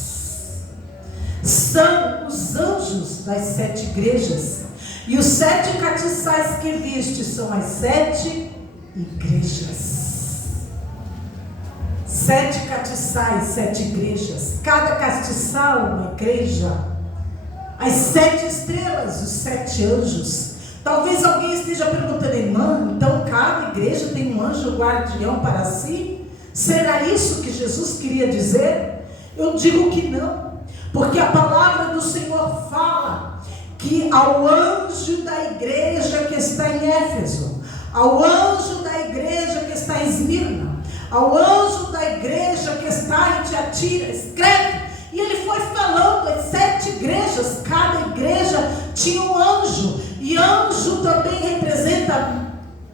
são os anjos das 7 igrejas, e os 7 castiçais que viste são as 7 igrejas. 7 castiçais, 7 igrejas. Cada castiçal uma igreja. As 7 estrelas, os 7 anjos. Talvez alguém esteja perguntando: irmã, então cada igreja tem um anjo guardião para si? Será isso que Jesus queria dizer? Eu digo que não, porque a palavra do Senhor fala que ao anjo da igreja que está em Éfeso, ao anjo da igreja que está em Esmirna, ao anjo da igreja que está em Tiatira, escreve. E ele foi falando as 7 igrejas, cada igreja tinha um anjo, e anjo também representa,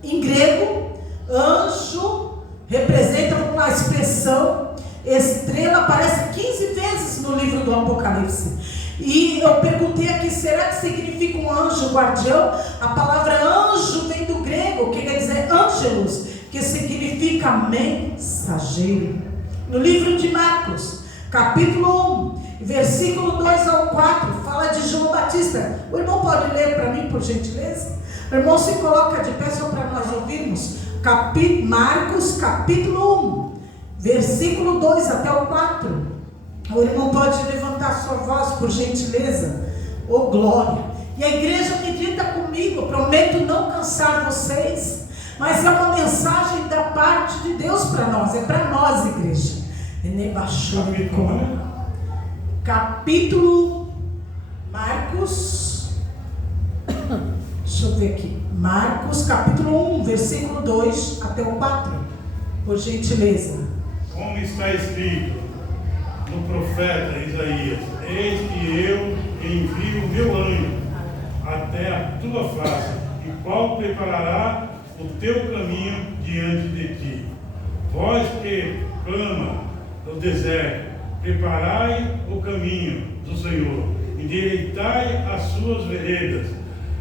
em grego, anjo representa uma expressão, estrela, aparece 15 vezes no livro do Apocalipse. E eu perguntei aqui, será que significa um anjo guardião? A palavra anjo vem do grego, que quer dizer ângelos, que significa mensageiro. No livro de Marcos, capítulo 1, versículo 2 ao 4, fala de João Batista. O irmão pode ler para mim, por gentileza? O irmão se coloca de pé só para nós ouvirmos. Marcos, capítulo 1, versículo 2 até o 4. O irmão pode levantar sua voz, por gentileza. Oh, glória. E a igreja medita comigo. Prometo não cansar vocês, mas é uma mensagem da parte de Deus para nós. É para nós, igreja. Capítulo Marcos. Deixa eu ver aqui. Marcos, capítulo 1, versículo 2 até o 4. Por gentileza. Como está escrito no profeta Isaías: eis que eu envio o meu anjo até a tua face, e qual preparará o teu caminho diante de ti. Vós que clama no deserto, preparai o caminho do Senhor, endireitai as suas veredas.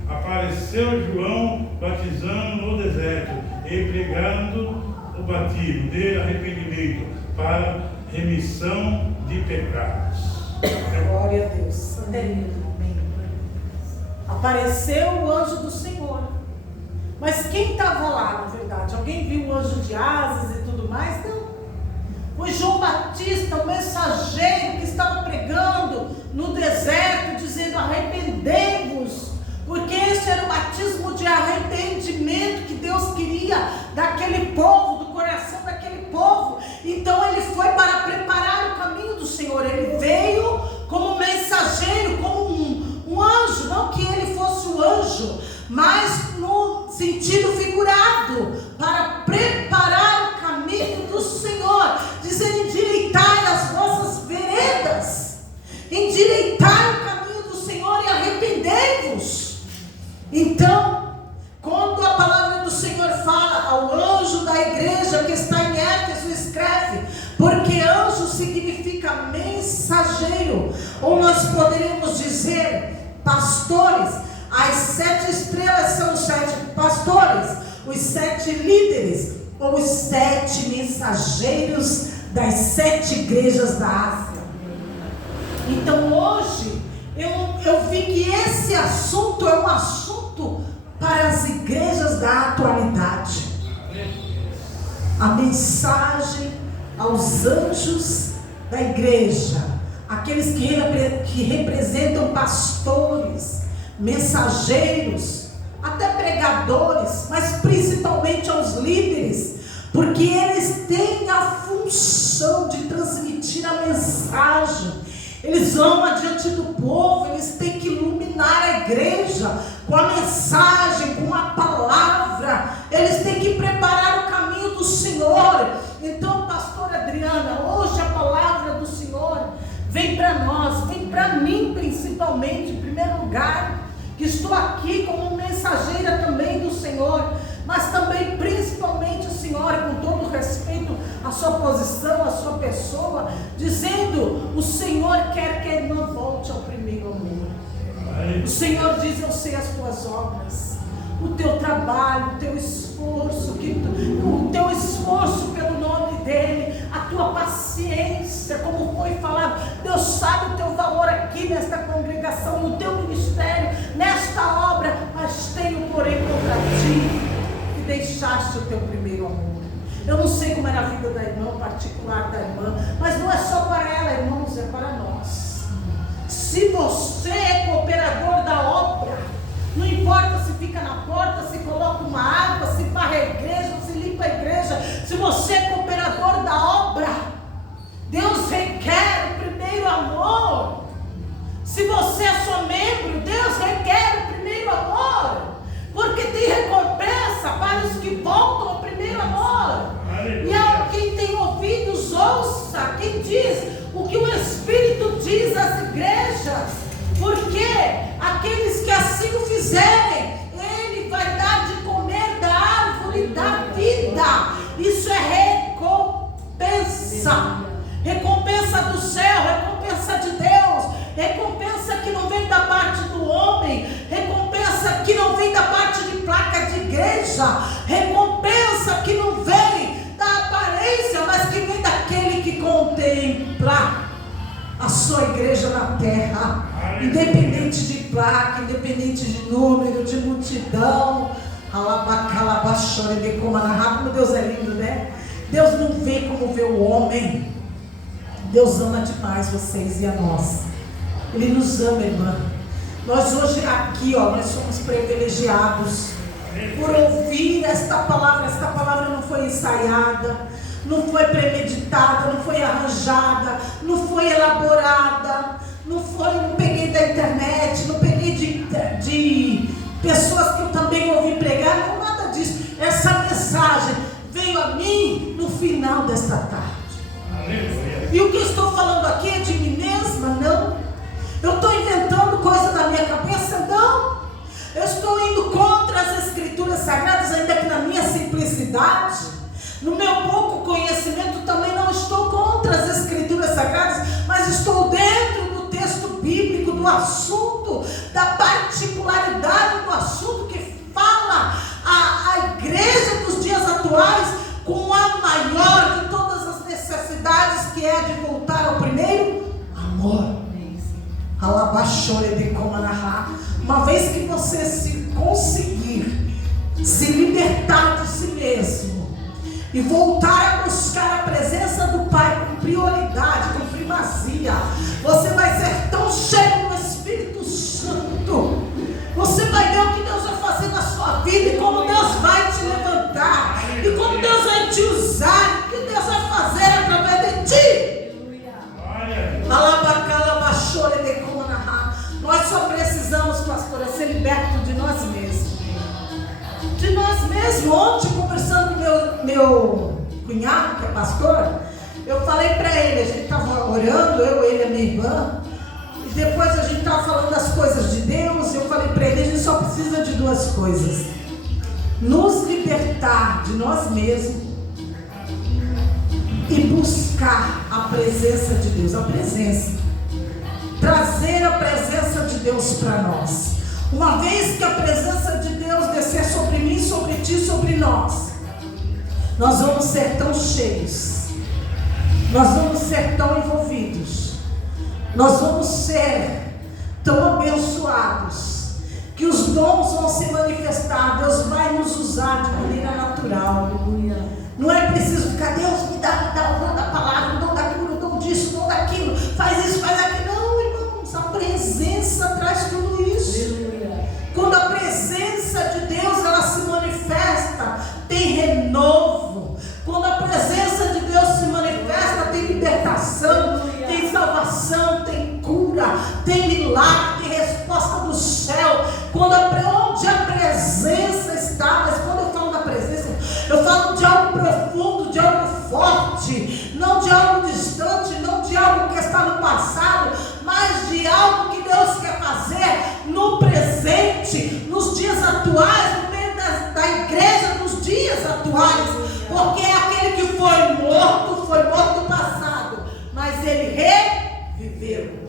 Apareceu João batizando no deserto e pregando o batismo de arrependimento para remissão de pecados. Glória a Deus. Apareceu o anjo do Senhor. Mas quem estava lá, na verdade? Alguém viu o anjo de asas e tudo mais? Não. Foi João Batista, o mensageiro que estava pregando no deserto, dizendo: arrependei-vos, porque esse era o batismo de arrependimento que Deus queria daquele povo, do coração daquele povo. Então ele foi para preparar o caminho do Senhor. Ele veio como mensageiro, como um anjo, não que ele fosse o anjo, mas no sentido figurado, para preparar o caminho do Senhor, dizendo: endireitai as vossas veredas, endireitai o caminho do Senhor e arrependei-vos. Então, quando a palavra do Senhor fala ao anjo da igreja que está em Éfeso, escreve, porque anjo significa mensageiro, ou nós poderíamos dizer pastores. As 7 estrelas são os 7 pastores, os 7 líderes, ou os 7 mensageiros das 7 igrejas da Ásia. Então hoje eu vi que esse assunto é um assunto para as igrejas da atualidade. A mensagem aos anjos da igreja, aqueles que representam pastores, mensageiros, até pregadores, mas principalmente aos líderes, porque eles têm a função de transmitir a mensagem. Eles vão adiante do povo, eles têm que iluminar a igreja com a mensagem, com a palavra. Eles têm que preparar o caminho do Senhor. Então, pastora Adriana, hoje a palavra do Senhor vem para nós, vem para mim principalmente, em primeiro lugar, que estou aqui como mensageira também do Senhor, mas também principalmente, Senhora, com todo respeito à sua posição, à sua pessoa, dizendo: o Senhor quer que a irmã volte ao primeiro amor. O Senhor diz: eu sei as tuas obras, o teu trabalho, o teu esforço, o teu esforço pelo nome dEle, a tua paciência, como foi falado. Deus sabe o teu valor aqui nesta congregação, no teu ministério, nesta obra, mas tenho porém contra ti que deixaste o teu primeiro amor. Eu não sei como era a vida da irmã, particular da irmã, mas não é só para ela, irmãos, é para nós. Se você é cooperador da obra, não importa se fica na porta, se coloca uma água, se varre a igreja, se limpa a igreja, se você é cooperador da obra, Deus requer o primeiro amor. Se você é só membro, Deus requer o primeiro amor, porque tem recompensa para os que voltam ao primeiro amor. E quem tem ouvidos, ouça quem diz o que o Espírito diz às igrejas, porque aqueles que assim o fizerem, Ele vai dar de comer da árvore da vida. Isso é recompensa, recompensa do céu, recompensa de Deus, recompensa que não vem da parte do homem, recompensa que não vem da parte de placa de igreja, recompensa que não vem da aparência, mas que vem daquele que contempla a sua igreja na terra, independente de placa, independente de número, de multidão. Como Deus é lindo, né? Deus não vê como vê o homem. Deus ama demais vocês e a nós. Ele nos ama, irmã. Nós hoje aqui, nós somos privilegiados por ouvir esta palavra. Esta palavra não foi ensaiada, não foi premeditada, não foi arranjada, não foi elaborada, não peguei da internet, não peguei de pessoas que eu também ouvi pregar, não, nada disso. Essa mensagem veio a mim no final desta tarde. E o que eu estou falando aqui é de mim mesma? Não. Eu estou inventando coisa da minha cabeça? Não. Eu estou indo contra as Escrituras Sagradas, ainda que na minha simplicidade, no meu pouco conhecimento, também não estou contra as Escrituras Sagradas, mas estou dentro do texto bíblico, do assunto, da particularidade do assunto que fala a igreja dos dias atuais com a maior de todas as necessidades, que é de voltar ao primeiro amor. Uma vez que você se conseguir se libertar de si mesmo e voltar a buscar a presença do Pai com prioridade, com primazia, você vai ser tão cheio liberto de nós mesmos. De nós mesmos. Ontem, conversando com meu cunhado, que é pastor, eu falei para ele, a gente estava orando, eu, ele e a minha irmã, e depois a gente estava falando das coisas de Deus, e eu falei para ele, a gente só precisa de duas coisas: nos libertar de nós mesmos e buscar a presença de Deus, a presença, trazer a presença de Deus para nós. Uma vez que a presença de Deus descer sobre mim, sobre ti, sobre nós vamos ser tão cheios, nós vamos ser tão envolvidos, nós vamos ser tão abençoados, que os dons vão se manifestar. Deus vai nos usar de maneira natural. Não é preciso ficar, Deus me dá o dom da palavra, o dom daquilo, o dom disso, o dom daquilo, faz isso, faz aquilo. Não, irmãos, a presença traz tudo isso. Quando a presença de Deus ela se manifesta, tem renovo. Quando a presença de Deus se manifesta, tem libertação, tem salvação, tem cura, tem milagre, tem resposta do céu. Onde a presença está, mas quando eu falo da presença, eu falo de algo profundo, de algo forte, não de algo distante, não de algo que está no passado, mas de algo que Deus quer fazer no presente, nos dias atuais, no meio da igreja, nos dias atuais, porque é aquele que foi morto no passado, mas ele reviveu,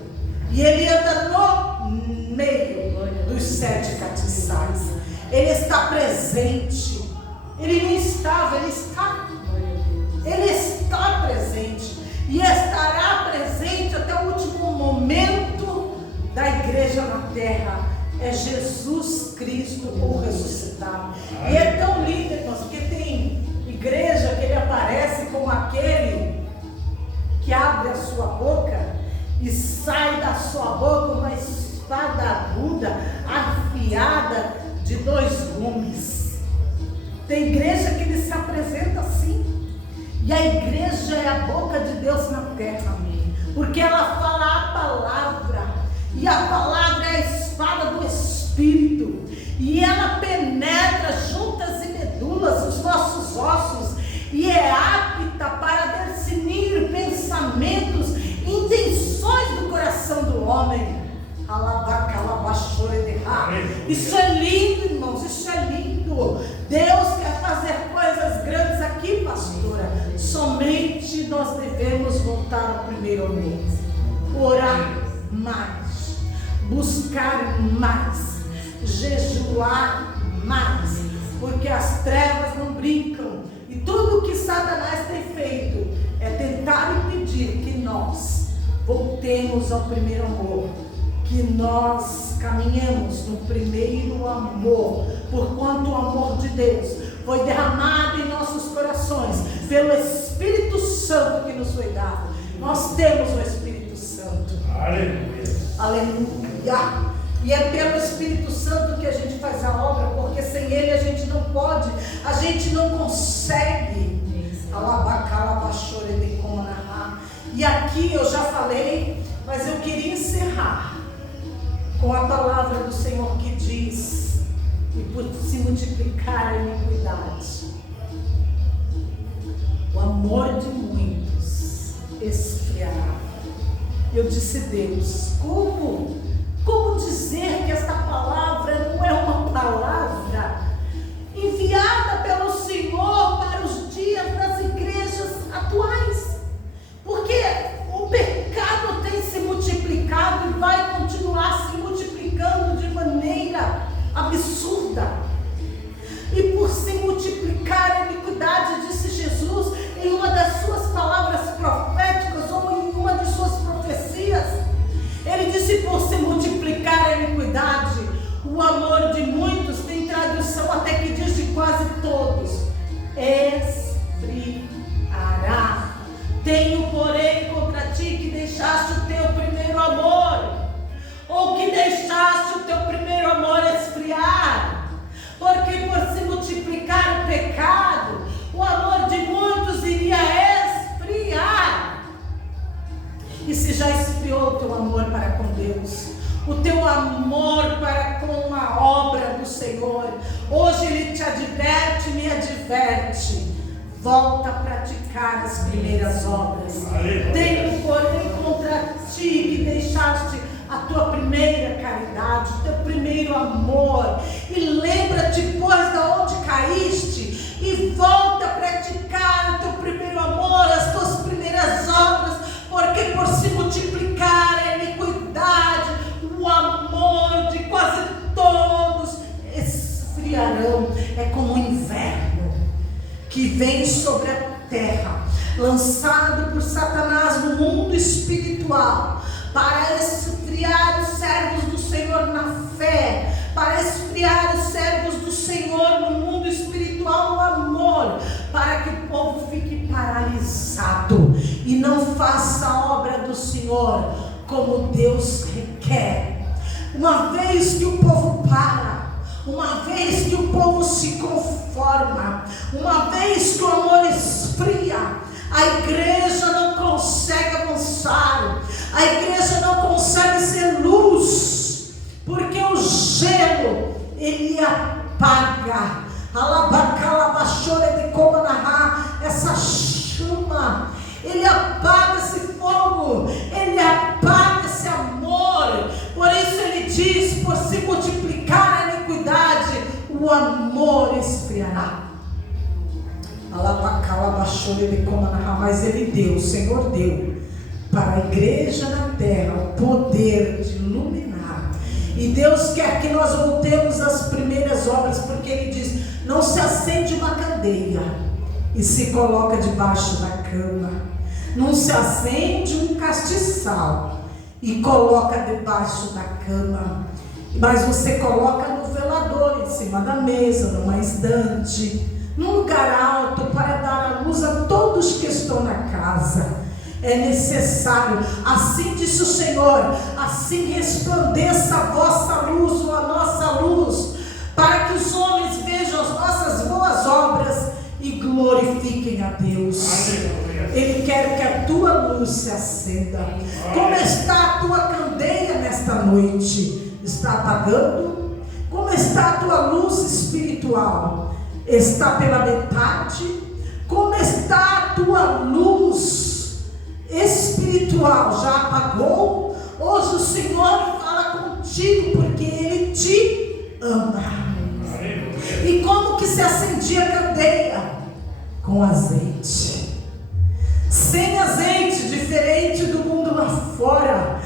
e ele anda no meio dos 7 catiçais, ele está presente. Ele não estava, ele está presente e estará presente até o último momento da igreja na terra. É Jesus Cristo o ressuscitado. E é tão lindo, irmãos, porque tem igreja que ele aparece como aquele que abre a sua boca e sai da sua boca uma espada aguda, afiada de 2 gumes. Tem igreja que ele se apresenta assim. E a igreja é a boca de Deus na terra, amém? Porque ela fala a palavra. E a palavra é a espada do Espírito. E ela penetra juntas e medulas os nossos ossos. E é apta para discernir pensamentos, intenções do coração do homem. Isso é lindo, irmãos, isso é lindo. Deus quer fazer coisas grandes aqui, pastora. Somente nós devemos voltar ao primeiro amor. Orar mais, buscar mais, jejuar mais, porque as trevas não brincam. E tudo que Satanás tem feito é tentar impedir que nós voltemos ao primeiro amor, que nós caminhemos no primeiro amor, porquanto o amor de Deus foi derramado em nossos corações pelo Espírito Santo que nos foi dado. Nós temos o Espírito Santo. Aleluia. Aleluia. E é pelo Espírito Santo que a gente faz a obra, porque sem ele a gente não pode, a gente não consegue. E aqui eu já falei, mas eu queria encerrar com a palavra do Senhor que diz: e por se multiplicar a iniquidade, o amor de muitos esfriará. Eu disse: Deus, como dizer que esta palavra não é uma palavra enviada pelo Senhor para os dias das igrejas atuais? Porque o pecado tem se multiplicado e vai continuar se multiplicando de maneira absurda. E por se multiplicar a iniquidade, disse Jesus em uma das suas palavras proféticas ou em uma de suas profecias, ele disse: por se multiplicar a iniquidade, o amor de muitos, tem tradução até que diz de quase todos, esfriará. Tenho, porém, contra ti que deixaste o teu primeiro amor, ou que deixaste o teu primeiro amor esfriar, porque por se multiplicar o pecado, o amor de muitos iria esfriar. E se já esfriou o teu amor para com Deus, o teu amor para com a reverte, volta a praticar as primeiras obras. Tenho, porém, contra ti que deixaste a tua primeira caridade, o teu primeiro amor, e lembra-te, pois, de onde caíste, e volta a praticar o teu primeiro amor, as tuas primeiras obras, porque por se multiplicar a iniquidade, o amor de quase todos esfriarão. É como o inverno que vem sobre a terra, lançado por Satanás no mundo espiritual, para esfriar os servos do Senhor na fé, para esfriar os servos do Senhor no mundo espiritual, no amor, para que o povo fique paralisado e não faça a obra do Senhor como Deus requer. Uma vez que o povo para, uma vez que o povo se conforma, uma vez que o amor esfria, a igreja não consegue avançar, a igreja não consegue ser luz, porque o gelo, ele apaga, essa chama, ele apaga esse fogo, ele apaga esse amor. Por isso ele diz, por se multiplicar a iniquidade, o amor esfriará. Mas ele deu, o Senhor deu para a igreja na terra o poder de iluminar. E Deus quer que nós voltemos às primeiras obras, porque ele diz: não se acende uma candeia e se coloca debaixo da cama, não se acende um castiçal e coloca debaixo da cama, mas você coloca no velador, em cima da mesa, numa estante, num lugar alto, para dar a luz a todos que estão na casa. É necessário, assim disse o Senhor, assim resplandeça a vossa luz ou a nossa luz, para que os homens vejam as nossas boas obras e glorifiquem a Deus. Ele quer que a tua luz se acenda. Como está a tua candeia nesta noite? Está apagando? Como está a tua luz espiritual? Está pela metade? Como está a tua luz espiritual? Já apagou? Hoje o Senhor fala contigo, porque Ele te ama. E como que se acendia a candeia? Com azeite. Sem azeite, diferente do mundo lá fora.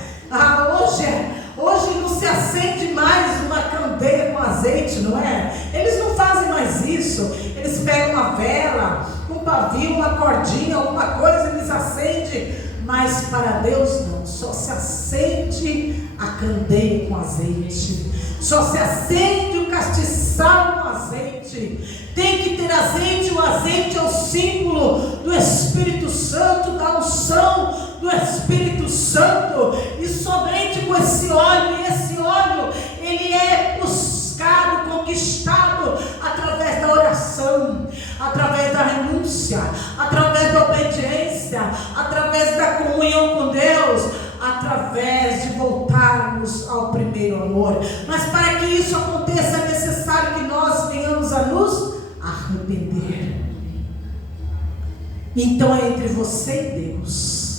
Hoje não se acende mais uma candeia com azeite, não é? Eles não fazem mais isso. Eles pegam uma vela, um pavio, uma cordinha, alguma coisa, eles acendem. Mas para Deus não, só se acende a candeia com azeite, só se acende o castiçal com azeite. Tem que ter azeite. O azeite é o símbolo do Espírito Santo, da unção do Espírito Santo, e somente com esse óleo, e esse óleo ele é buscado, conquistado através da oração, através da renúncia, através da obediência, através da comunhão com Deus, através de voltarmos ao primeiro amor. Mas para que isso aconteça é necessário que nós venhamos a nos arrepender. Então é entre você e Deus.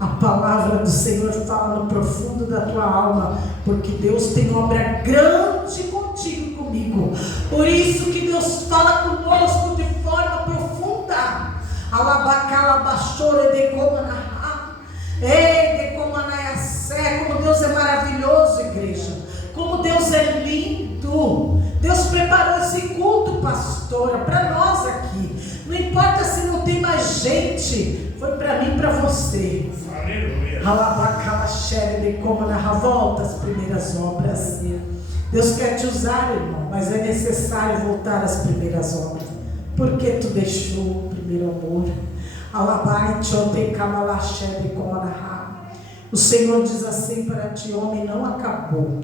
A palavra do Senhor fala no profundo da tua alma, porque Deus tem obra grande contigo e comigo. Por isso que Deus fala conosco de forma profunda. Como Deus é maravilhoso, igreja. Como Deus é lindo. Deus preparou esse culto, pastora, para nós aqui. Não importa se não tem mais gente, foi para mim e para você. Volta às primeiras obras. Deus quer te usar, irmão, mas é necessário voltar às primeiras obras, porque tu deixou o primeiro amor. O Senhor diz assim para ti: homem, não acabou,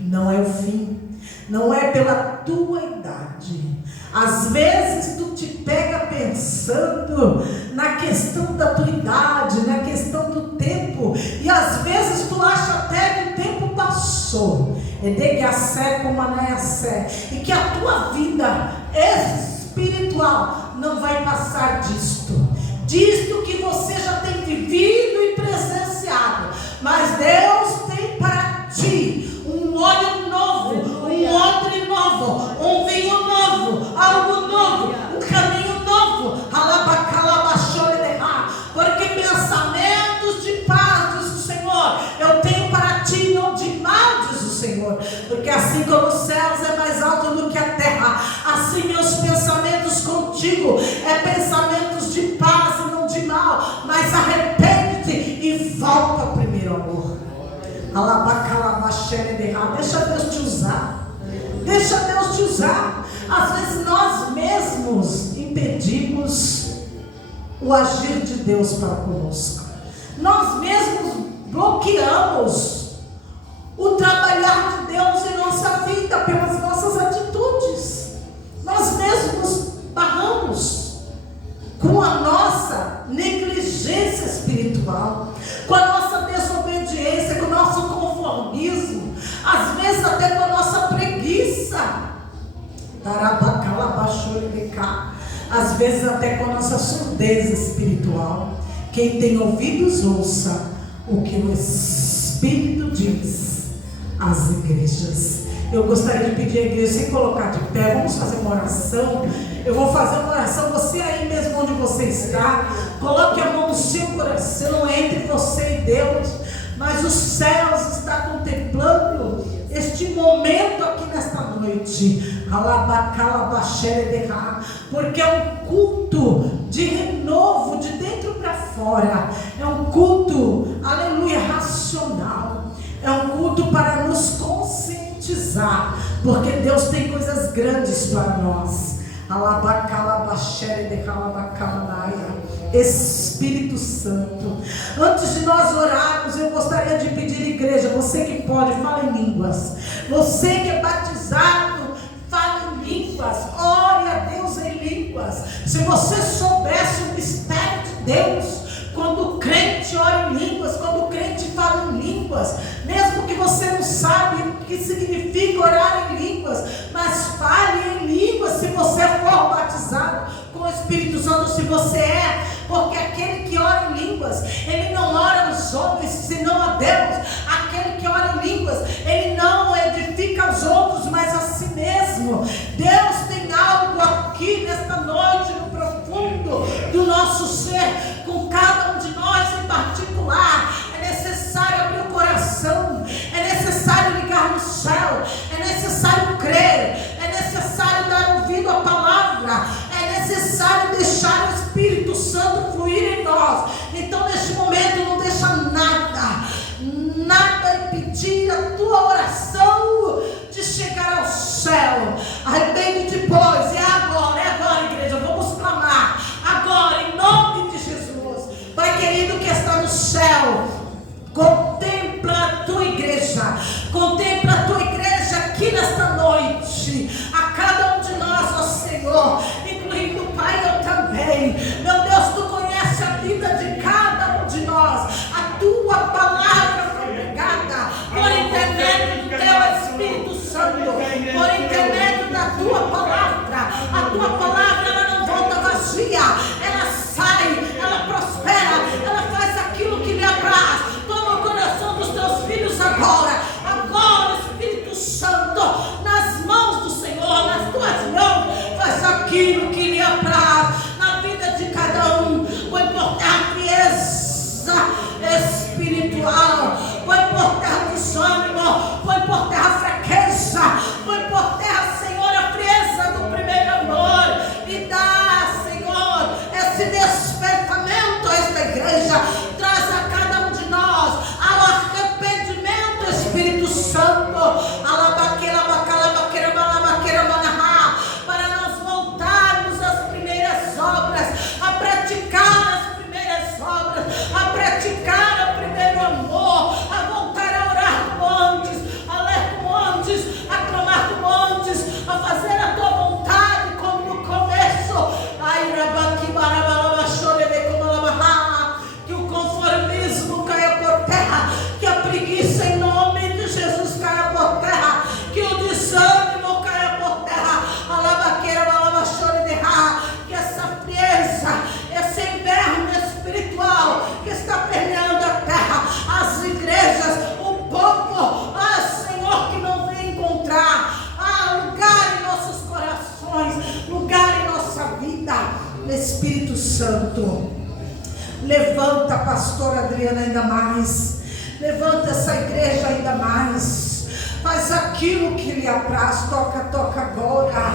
não é o fim, não é pela tua idade. Às vezes tu te pega pensando na questão da tua idade, na questão do tempo, e às vezes tu acha até que o tempo passou, e que a tua vida espiritual não vai passar disto que você já tem vivido e presenciado. Mas Deus tem para ti um óleo novo, um odre novo, um vinho novo, algo novo, um caminho novo. Porque pensamentos de paz, diz o Senhor, eu tenho para ti, não de mal, diz o Senhor. Porque assim como os céus é mais alto do que a terra, assim meus pensamentos contigo é pensamentos de paz e não de mal. Mas arrepende-te e volta ao primeiro amor. Deixa Deus te usar. Deixa Deus te usar. Às vezes nós mesmos impedimos o agir de Deus para conosco. Nós mesmos bloqueamos o trabalhar de Deus em nossa vida pelas nossas atitudes. Nós mesmos barramos com a nossa negligência espiritual, com a nossa desobediência, com o nosso conformismo, às vezes até com a nossa preguiça. Às vezes até com a nossa surdez espiritual. Quem tem ouvidos, ouça o que o Espírito diz às igrejas. Eu gostaria de pedir à igreja, sem colocar de pé, vamos fazer uma oração. Eu vou fazer uma oração, você aí mesmo onde você está, coloque a mão no seu coração, entre você e Deus. Mas os céus estão contemplando este momento aqui nesta noite. Porque é um culto de renovo, de dentro para fora. É um culto, aleluia, racional. É um culto para nos conscientizar, porque Deus tem coisas grandes para nós. Espírito Santo, antes de nós orarmos, eu gostaria de pedir, igreja, você que pode, fala em línguas. Você que é batizado, fala em línguas. Ore a Deus em línguas. Se você soubesse o mistério de Deus, quando o crente ora em línguas, quando o crente fala em línguas, mesmo que você não sabe o que significa orar em línguas, mas fale em línguas se você for batizado com o Espírito Santo, se você é, porque aquele que ora em línguas, ele não ora aos homens, senão a Deus. Aquele que ora em línguas, ele não edifica os outros, mas a si mesmo. Deus tem algo aqui nesta noite, no profundo do nosso ser, com cada um de nós em particular. É necessário abrir o coração, é necessário ligar no céu, é necessário crer, é necessário dar ouvido à palavra, é necessário deixar o Espírito Santo fluir em nós. Então neste momento não deixa nada impedir a tua oração de chegar ao céu. Arrepende-te, pois, é agora, igreja, vamos clamar agora, em nome de Jesus. Pai querido que está no céu, contempla a tua igreja, contempla a tua igreja aqui nesta noite, a cada um de nós, ó Senhor, incluindo o Pai, eu também. Meu Deus, tu conhece a vida de cada um de nós. A tua palavra foi pregada por intermédio lugar em nossa vida. Espírito Santo, levanta a pastora Adriana ainda mais, levanta essa igreja ainda mais, faz aquilo que lhe apraz, toca agora,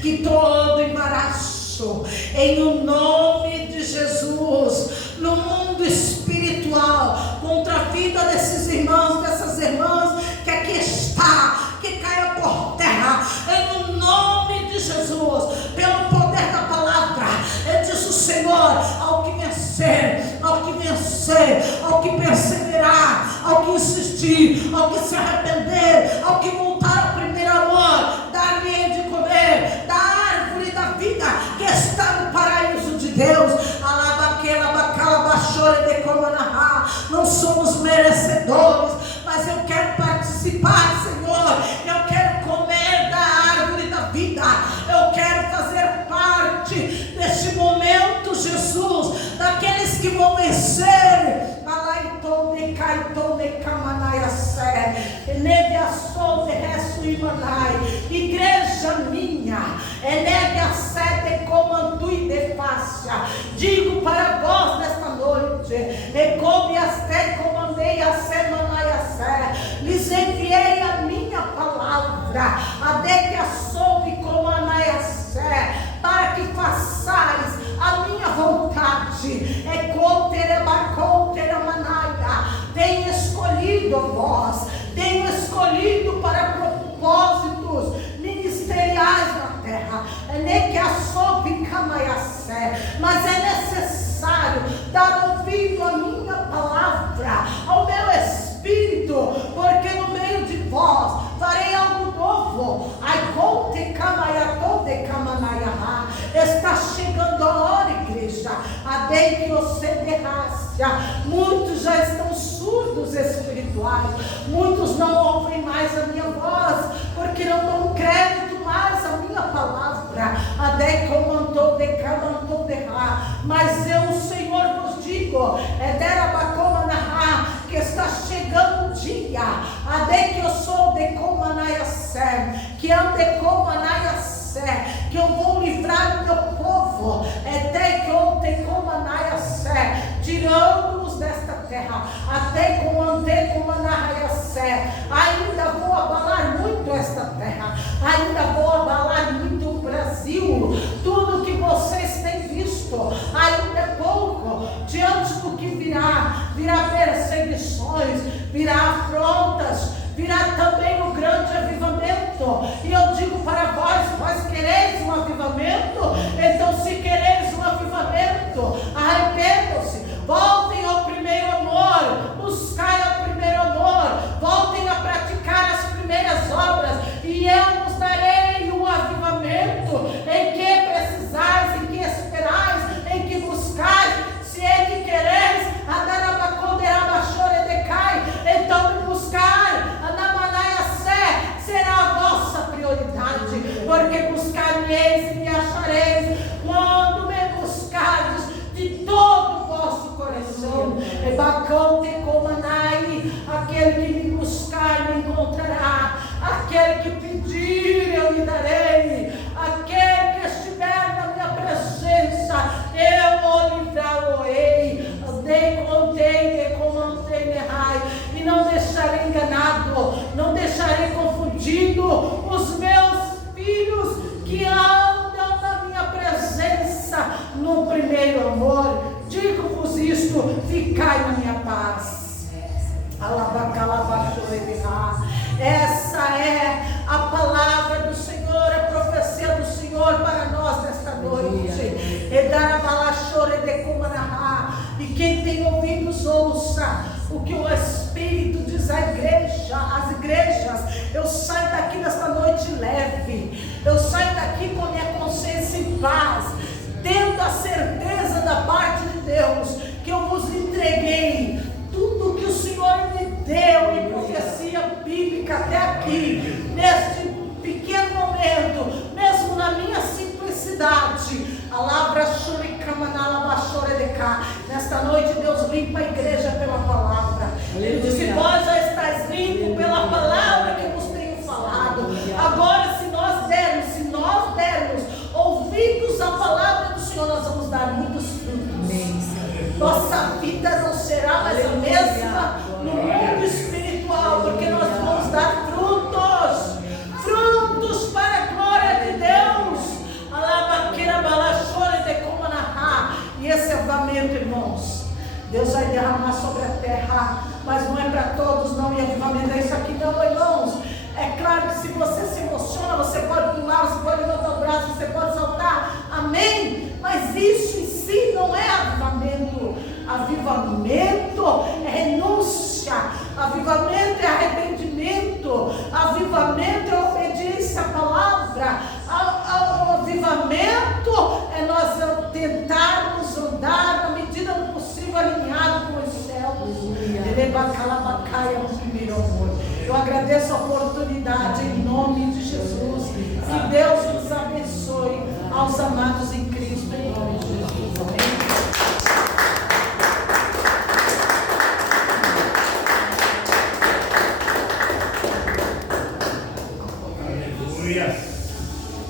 que todo embaraço, em o nome de Jesus, no mundo espiritual, contra a vida desses irmãos, dessas irmãs que aqui está, que caia por terra, em o nome de Jesus, pelo poder da palavra. Diz o Senhor: ao que vencer, ao que perseverar, ao que insistir, ao que se arrepender, ao que voltar ao primeiro amor, dar-lhe de comer da árvore da vida que está no paraíso de Deus. Não somos merecedores, mas eu quero participar, Senhor. Eu quero comer da árvore da vida. Eu quero fazer parte deste momento, Jesus, daqueles que vão vencer. Igreja minha, digo para vós nesta noite, lhes enviei a minha palavra, para que façais a minha vontade. Tenho escolhido vós, tenho escolhido para propósitos ministeriais na terra. Mas é necessário dar ouvido à minha palavra, ao meu espírito, porque no meio de vós farei algo novo. Está chegando a hora, igreja, muitos já estão surdos espirituais, muitos não ouvem mais a minha voz, porque não dão crédito mais à minha palavra. Mas eu, o Senhor, vos digo, que está chegando o dia, que eu vou livrar o meu povo, tirando-os desta terra, ainda vou abalar muito esta terra, ainda vou abalar muito o Brasil. Tudo que vocês têm visto ainda é pouco diante do que virá perseguições, virá afrontas, virá também o grande avivamento. E eu digo para vós quereis um avivamento? Então, se quereis um avivamento, arrependam-se, voltem ao primeiro amor, buscai o primeiro amor, voltem a praticar as primeiras obras, e eu vos darei um avivamento em que precisais, em que esperais, em que buscais. Se é que quereis, então me buscar, será a vossa prioridade, porque buscar-me-eis e me achareis, quando me buscardes de todo o vosso coração. Aquele que me buscar me encontrará, aquele que pedir eu lhe darei, aquele que estiver na minha presença eu o livrarei. E não deixarei enganado, não deixarei confundido os meus filhos que andam na minha presença no primeiro amor. Digo-vos isto, ficai na minha paz. Essa é a palavra do Senhor, a profecia do Senhor para nós nesta noite. E quem tem ouvidos, ouça o que o Espírito diz à igreja, às igrejas. Eu saio daqui nesta noite leve, eu saio daqui com a minha consciência em paz, tendo a certeza da parte de Deus que eu vos entreguei tudo que o Senhor me deu em profecia bíblica até aqui, neste pequeno momento, mesmo na minha simplicidade. Nesta noite Deus limpa a igreja pela palavra. Ele disse: vós já estáis limpo pela palavra que vos tenho Eu agradeço a oportunidade